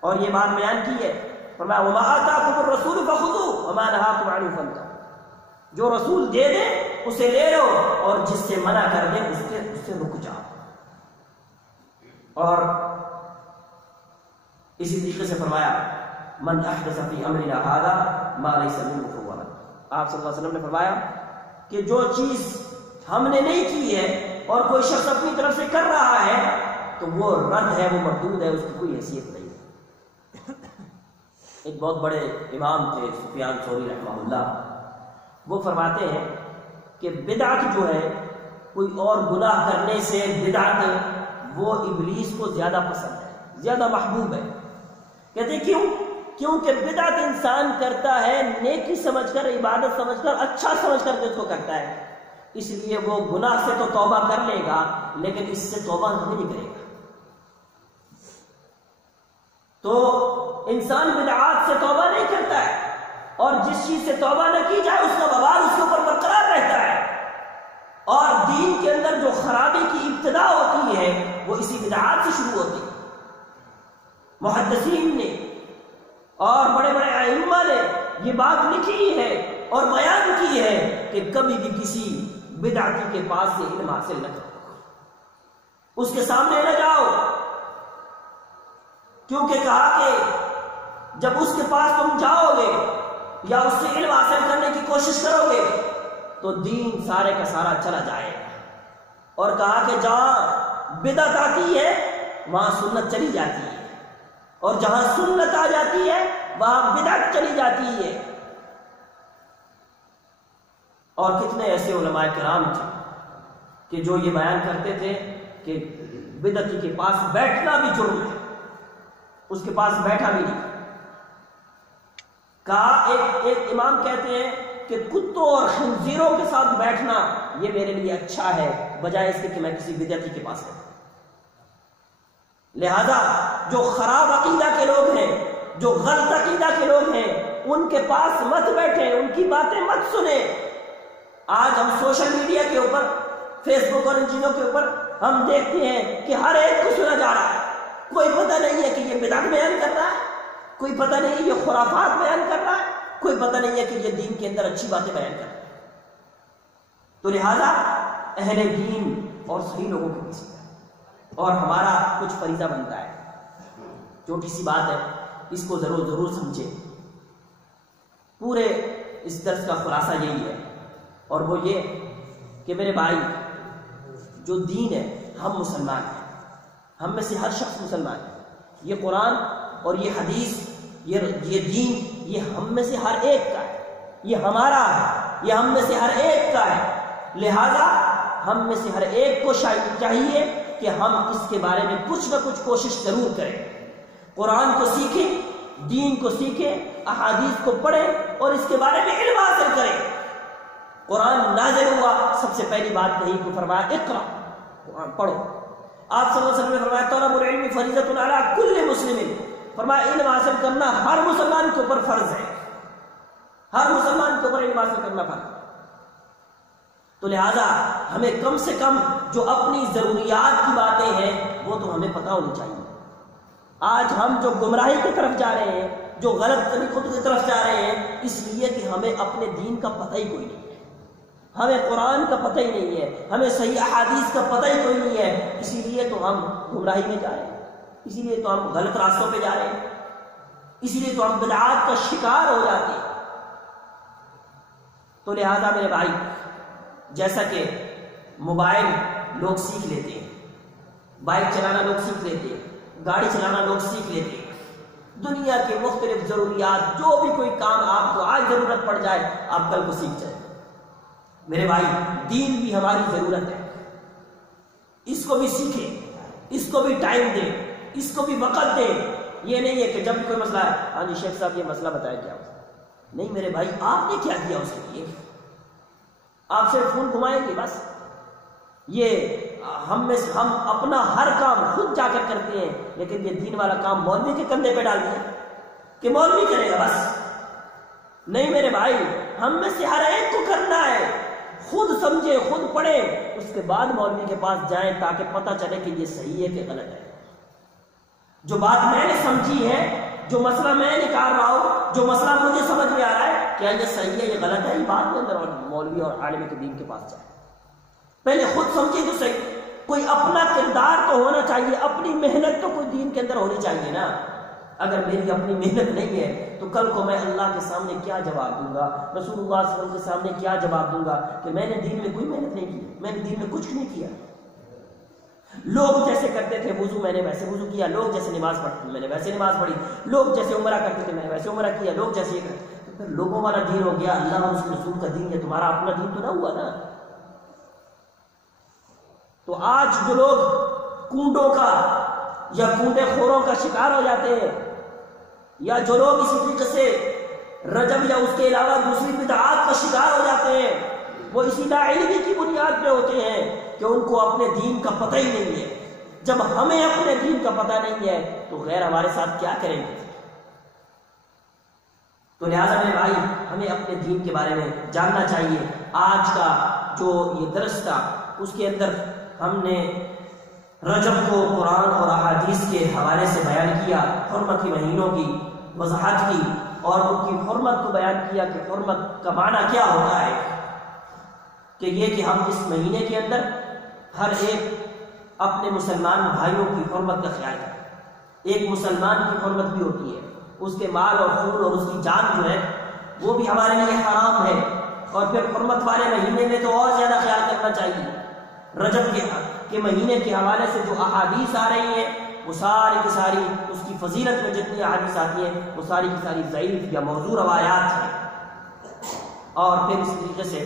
اور یہ بات بیان کی ہے، فرمایا وَمَا آتَاكُمُ الرَّسُولُ فَخُذُوهُ وَمَا نَهَاكُمْ عَنْهُ فَانْتَهُوا۔ جو رسول دے دے اسے لے لو اور جس سے منع کر دے اس سے رک جاؤ۔ اور اسی طریقے سے فرمایا من احدث فی امرنا ھذا ما لیس منہ فہو رد۔ آپ صلی اللہ علیہ وسلم نے فرمایا کہ جو چیز ہم نے نہیں کی ہے اور کوئی شخص اپنی طرف سے کر رہا ہے تو وہ رد ہے، وہ مردود ہے، اس کی کوئی حیثیت نہیں ہے۔ ایک بہت بڑے امام تھے سفیان ثوری رحمہ اللہ، وہ فرماتے ہیں کہ بدعت جو ہے کوئی اور گناہ کرنے سے بدعت وہ ابلیس کو زیادہ پسند ہے، زیادہ محبوب ہے۔ کہتے کیوں؟ کیونکہ بدعت انسان کرتا ہے نیکی سمجھ کر، عبادت سمجھ کر، اچھا سمجھ کر کے اس کو کرتا ہے، اس لیے وہ گناہ سے تو توبہ کر لے گا لیکن اس سے توبہ نہیں کرے گا۔ تو انسان بدعات سے توبہ نہیں کرتا ہے، اور جس چیز سے توبہ نہ کی جائے اس کا وبال اس کے اوپر برقرار رہتا ہے، اور دین کے اندر جو خرابی کی ابتدا ہوتی ہے وہ اسی بدعات سے شروع ہوتی ہے۔ محدثین نے اور بڑے بڑے ائمہ نے یہ بات لکھی ہے اور بیان کی ہے کہ کبھی بھی کسی بدعتی کے پاس سے علم حاصل نہ کرو، اس کے سامنے نہ جاؤ، کیونکہ کہا کہ جب اس کے پاس تم جاؤ گے یا اس سے علم حاصل کرنے کی کوشش کرو گے تو دین سارے کا سارا چلا جائے گا، اور کہا کہ جہاں بدعت آتی ہے وہاں سنت چلی جاتی ہے، اور جہاں سنت آ جاتی ہے وہاں بدعت چلی جاتی ہے۔ اور کتنے ایسے علماء کرام تھے کہ جو یہ بیان کرتے تھے کہ بدعتی کے پاس بیٹھنا بھی جرم ہے، اس کے پاس بیٹھا بھی نہیں۔ کہا ایک امام کہتے ہیں کہ کتوں اور خنزیروں کے ساتھ بیٹھنا یہ میرے لیے اچھا ہے بجائے اس کے کہ میں کسی بدعتی کے پاس بیٹھوں۔ لہذا جو خراب عقیدہ کے لوگ ہیں، جو غلط عقیدہ کے لوگ ہیں، ان کے پاس مت بیٹھیں، ان کی باتیں مت سنیں۔ آج ہم سوشل میڈیا کے اوپر، فیس بک اور ان چیزوں کے اوپر ہم دیکھتے ہیں کہ ہر ایک کو سنا جا رہا ہے، کوئی پتہ نہیں ہے کہ یہ بدعت بیان کر رہا ہے، کوئی پتہ نہیں ہے یہ خرافات بیان کر رہا ہے، کوئی پتہ نہیں ہے کہ یہ دین کے اندر اچھی باتیں بیان کر رہا ہے۔ تو لہذا اہل دین اور صحیح لوگوں کے پیچھے، اور ہمارا کچھ فریضہ بنتا ہے، چھوٹی سی بات ہے، اس کو ضرور سمجھیں۔ پورے اس درس کا خلاصہ یہی ہے، اور وہ یہ کہ میرے بھائی جو دین ہے، ہم مسلمان ہیں، ہم میں سے ہر شخص مسلمان ہے، یہ قرآن اور یہ حدیث، یہ دین، یہ ہم میں سے ہر ایک کا ہے، یہ ہمارا ہے، یہ ہم میں سے ہر ایک کا ہے۔ لہذا ہم میں سے ہر ایک کو چاہیے کہ ہم اس کے بارے میں کچھ نہ کچھ کوشش ضرور کریں، قرآن کو سیکھیں، دین کو سیکھیں، احادیث کو پڑھیں اور اس کے بارے میں علم حاصل کریں۔ قرآن نازل ہوا، سب سے پہلی بات کہی کو فرمایا اقرا، قرآن پڑھو۔ آپ صلی اللہ علیہ وسلم نے فرمایا طلب العلم فریضۃ علی کل مسلم، فرمایا علم حاصل کرنا ہر مسلمان کے اوپر فرض ہے، ہر مسلمان کے اوپر علم حاصل کرنا فرض ہے۔ تو لہذا ہمیں کم سے کم جو اپنی ضروریات کی باتیں ہیں وہ تو ہمیں پتہ ہونی چاہیے۔ آج ہم جو گمراہی کی طرف جا رہے ہیں، جو غلط طریقوں کی طرف جا رہے ہیں، اس لیے کہ ہمیں اپنے دین کا پتہ ہی کوئی نہیں ہے، ہمیں قرآن کا پتہ ہی نہیں ہے، ہمیں صحیح احادیث کا پتہ ہی کوئی نہیں ہے، اسی لیے تو ہم گمراہی میں جا رہے ہیں، اسی لیے تو ہم غلط راستوں پہ جا رہے ہیں، اسی لیے تو ہم بدعات کا شکار ہو جاتے ہیں۔ تو لہذا میرے بھائی، جیسا کہ موبائل لوگ سیکھ لیتے ہیں، بائک چلانا لوگ سیکھ لیتے ہیں، گاڑی چلانا لوگ سیکھ لیتے ہیں، دنیا کے مختلف ضروریات، جو بھی کوئی کام آپ کو آج ضرورت پڑ جائے آپ کل کو سیکھ جائیں۔ میرے بھائی، دین بھی ہماری ضرورت ہے، اس کو بھی سیکھیں، اس کو بھی ٹائم دیں، اس کو بھی وقت دیں۔ یہ نہیں ہے کہ جب بھی کوئی مسئلہ ہے، ہاں جی شیخ صاحب یہ مسئلہ بتایا کیا ہو، نہیں میرے بھائی، آپ نے کیا کیا اس کے لیے؟ آپ صرف فون گھمائیں گے بس۔ یہ ہم اپنا ہر کام خود جا کر کرتے ہیں، لیکن یہ دین والا کام مولوی کے کندھے پہ ڈال دیا کہ مولوی کرے گا بس۔ نہیں میرے بھائی، ہم میں سے ہر ایک کو کرنا ہے، خود سمجھے، خود پڑھے، اس کے بعد مولوی کے پاس جائیں تاکہ پتہ چلے کہ یہ صحیح ہے کہ غلط ہے۔ جو بات میں نے سمجھی ہے، جو مسئلہ میں نکال رہا ہوں، جو مسئلہ مجھے سمجھ میں آ رہا ہے، کیا یہ صحیح ہے یہ غلط ہے، یہ بات میں اندر مولوی اور عالم کے دین کے پاس جائے، پہلے خود سمجھے تو صحیح۔ کوئی اپنا کردار تو ہونا چاہیے، اپنی محنت تو کوئی دین کے اندر ہونی چاہیے نا۔ اگر میری اپنی محنت نہیں ہے تو کل کو میں اللہ کے سامنے کیا جواب دوں گا، رسول اللہ صلی اللہ علیہ وسلم کے سامنے کیا جواب دوں گا کہ میں نے دین میں کوئی محنت نہیں کی، میں نے دین میں کچھ نہیں کیا۔ لوگ جیسے کرتے تھے وضو، میں نے ویسے وضو کیا، لوگ جیسے نماز پڑھتے میں نے ویسے نماز پڑھی، لوگ جیسے عمرہ کرتے تھے میں نے ویسے عمرہ کیا، لوگ جیسے یہ کرتے تو پھر لوگوں والا دین ہو گیا، اللہ اور اس کے رسول کا دین ہے، تمہارا اپنا دین تو نہ ہوا نا۔ تو آج جو لوگ کونڈوں کا یا کونڈے خوروں کا شکار ہو جاتے ہیں، یا جو لوگ اسی طریقے سے رجب یا اس کے علاوہ دوسری بدعات کا شکار ہو جاتے ہیں، وہ اسی لاعلمی کی بنیاد پہ ہوتے ہیں کہ ان کو اپنے دین کا پتہ ہی نہیں ہے۔ جب ہمیں اپنے دین کا پتہ نہیں ہے تو غیر ہمارے ساتھ کیا کریں گے؟ تو لہٰذا میرے بھائی، ہمیں اپنے دین کے بارے میں جاننا چاہیے۔ آج کا جو یہ درس تھا اس کے اندر ہم نے رجب کو قرآن اور احادیث کے حوالے سے بیان کیا، حرمت کے مہینوں کی وضاحت کی اور ان کی حرمت کو بیان کیا کہ حرمت کا معنی کیا ہوتا ہے، کہ یہ کہ ہم اس مہینے کے اندر ہر ایک اپنے مسلمان بھائیوں کی حرمت کا خیال کریں۔ ایک مسلمان کی حرمت بھی ہوتی ہے، اس کے مال اور خون اور اس کی جان جو ہے وہ بھی ہمارے لیے حرام ہے، اور پھر حرمت والے مہینے میں تو اور زیادہ خیال کرنا چاہیے۔ رجب کے مہینے کے حوالے سے جو احادیث آ رہی ہیں وہ ساری کی ساری، اس کی فضیلت میں جتنی احادیث آتی ہیں وہ ساری کی ساری ضعیف یا موضوع روایات ہیں۔ اور پھر اس طریقے سے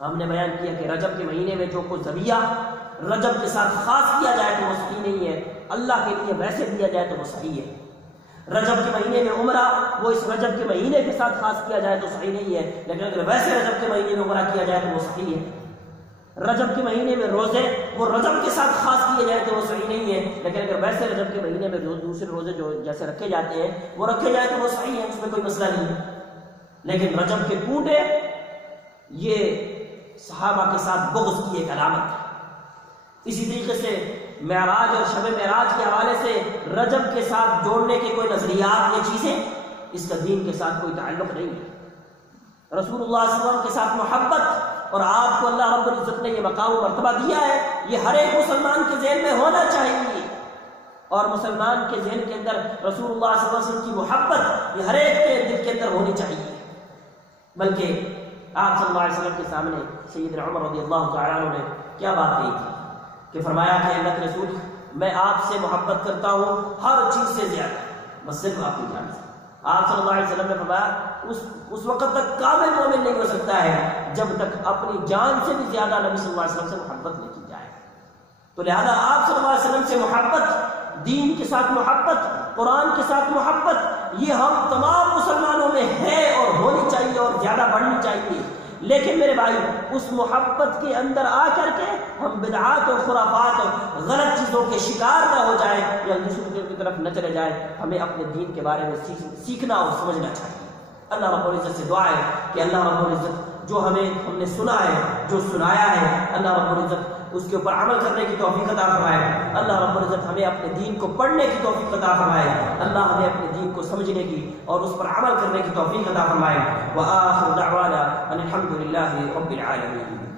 ہم نے بیان کیا کہ رجب کے مہینے میں جو کچھ ذبیحہ رجب کے ساتھ خاص کیا جائے تو وہ صحیح نہیں ہے، اللہ کے لیے ویسے دیا جائے تو وہ صحیح ہے۔ رجب کے مہینے میں عمرہ وہ اس رجب کے مہینے کے ساتھ خاص کیا جائے تو صحیح نہیں ہے، لیکن اگر ویسے رجب کے مہینے میں عمرہ کیا جائے تو وہ صحیح ہے۔ رجب کے مہینے میں روزے وہ رجب کے ساتھ خاص کیے جائے تو وہ صحیح نہیں ہے، لیکن اگر ویسے رجب کے مہینے میں دوسرے روزے جو جیسے رکھے جاتے ہیں وہ رکھے جائے تو وہ صحیح ہے، اس میں کوئی مسئلہ نہیں ہے۔ لیکن رجب کے کونڈے یہ صحابہ کے ساتھ بغض کی ایک علامت ہے۔ اسی طریقے سے معراج اور شب معراج کے حوالے سے رجب کے ساتھ جوڑنے کے کوئی نظریات یا چیزیں، اس کا دین کے ساتھ کوئی تعلق نہیں ہے۔ رسول اللہ صلی اللہ علیہ وسلم کے ساتھ محبت اور آپ کو اللہ رب العزت نے یہ مقام و مرتبہ دیا ہے، یہ ہر ایک مسلمان کے ذہن میں ہونا چاہیے، اور مسلمان کے ذہن کے اندر رسول اللہ صلی اللہ علیہ وسلم کی محبت یہ ہر ایک کے دل کے اندر ہونی چاہیے۔ بلکہ آپ صلی اللہ علیہ وسلم کے سامنے سیدنا عمر رضی اللہ تعالیٰ عنہ نے کیا بات کہی تھی کہ فرمایا کہ اللہ کے رسول، میں آپ سے محبت کرتا ہوں ہر چیز سے زیادہ، بس صرف آپ کی جان سے۔ آپ صلی اللہ علیہ وسلم نے فرمایا اس وقت تک کامل مومن نہیں ہو سکتا ہے جب تک اپنی جان سے بھی زیادہ نبی صلی اللہ علیہ وسلم سے محبت نہیں کی جائے۔ تو لہذا آپ صلی اللہ علیہ وسلم سے محبت، دین کے ساتھ محبت، قرآن کے ساتھ محبت، یہ ہم تمام مسلمانوں میں ہے اور ہونی چاہیے اور زیادہ بڑھنی چاہیے۔ لیکن میرے بھائی، اس محبت کے اندر آ کر کے ہم بدعات اور خرافات اور غلط چیزوں کے شکار نہ ہو جائیں یا دوسروں کی طرف نہ چلے جائیں۔ ہمیں اپنے دین کے بارے میں سیکھنا اور سمجھنا چاہیے۔ اللہ رب العزت سے دعا ہے کہ اللہ رب العزت جو ہم نے سنا ہے، جو سنایا ہے، اللہ رب العزت اس کے اوپر عمل کرنے کی توفیق عطا فرمائے۔ اللہ رب العزت ہمیں اپنے دین کو پڑھنے کی توفیق عطا فرمائے۔ اللہ اللہ ہمیں اپنے دین کو سمجھنے کی اور اس پر عمل کرنے کی توفیق عطا فرمائے۔ وآخر دعوانا ان الحمد للہ رب العالمین۔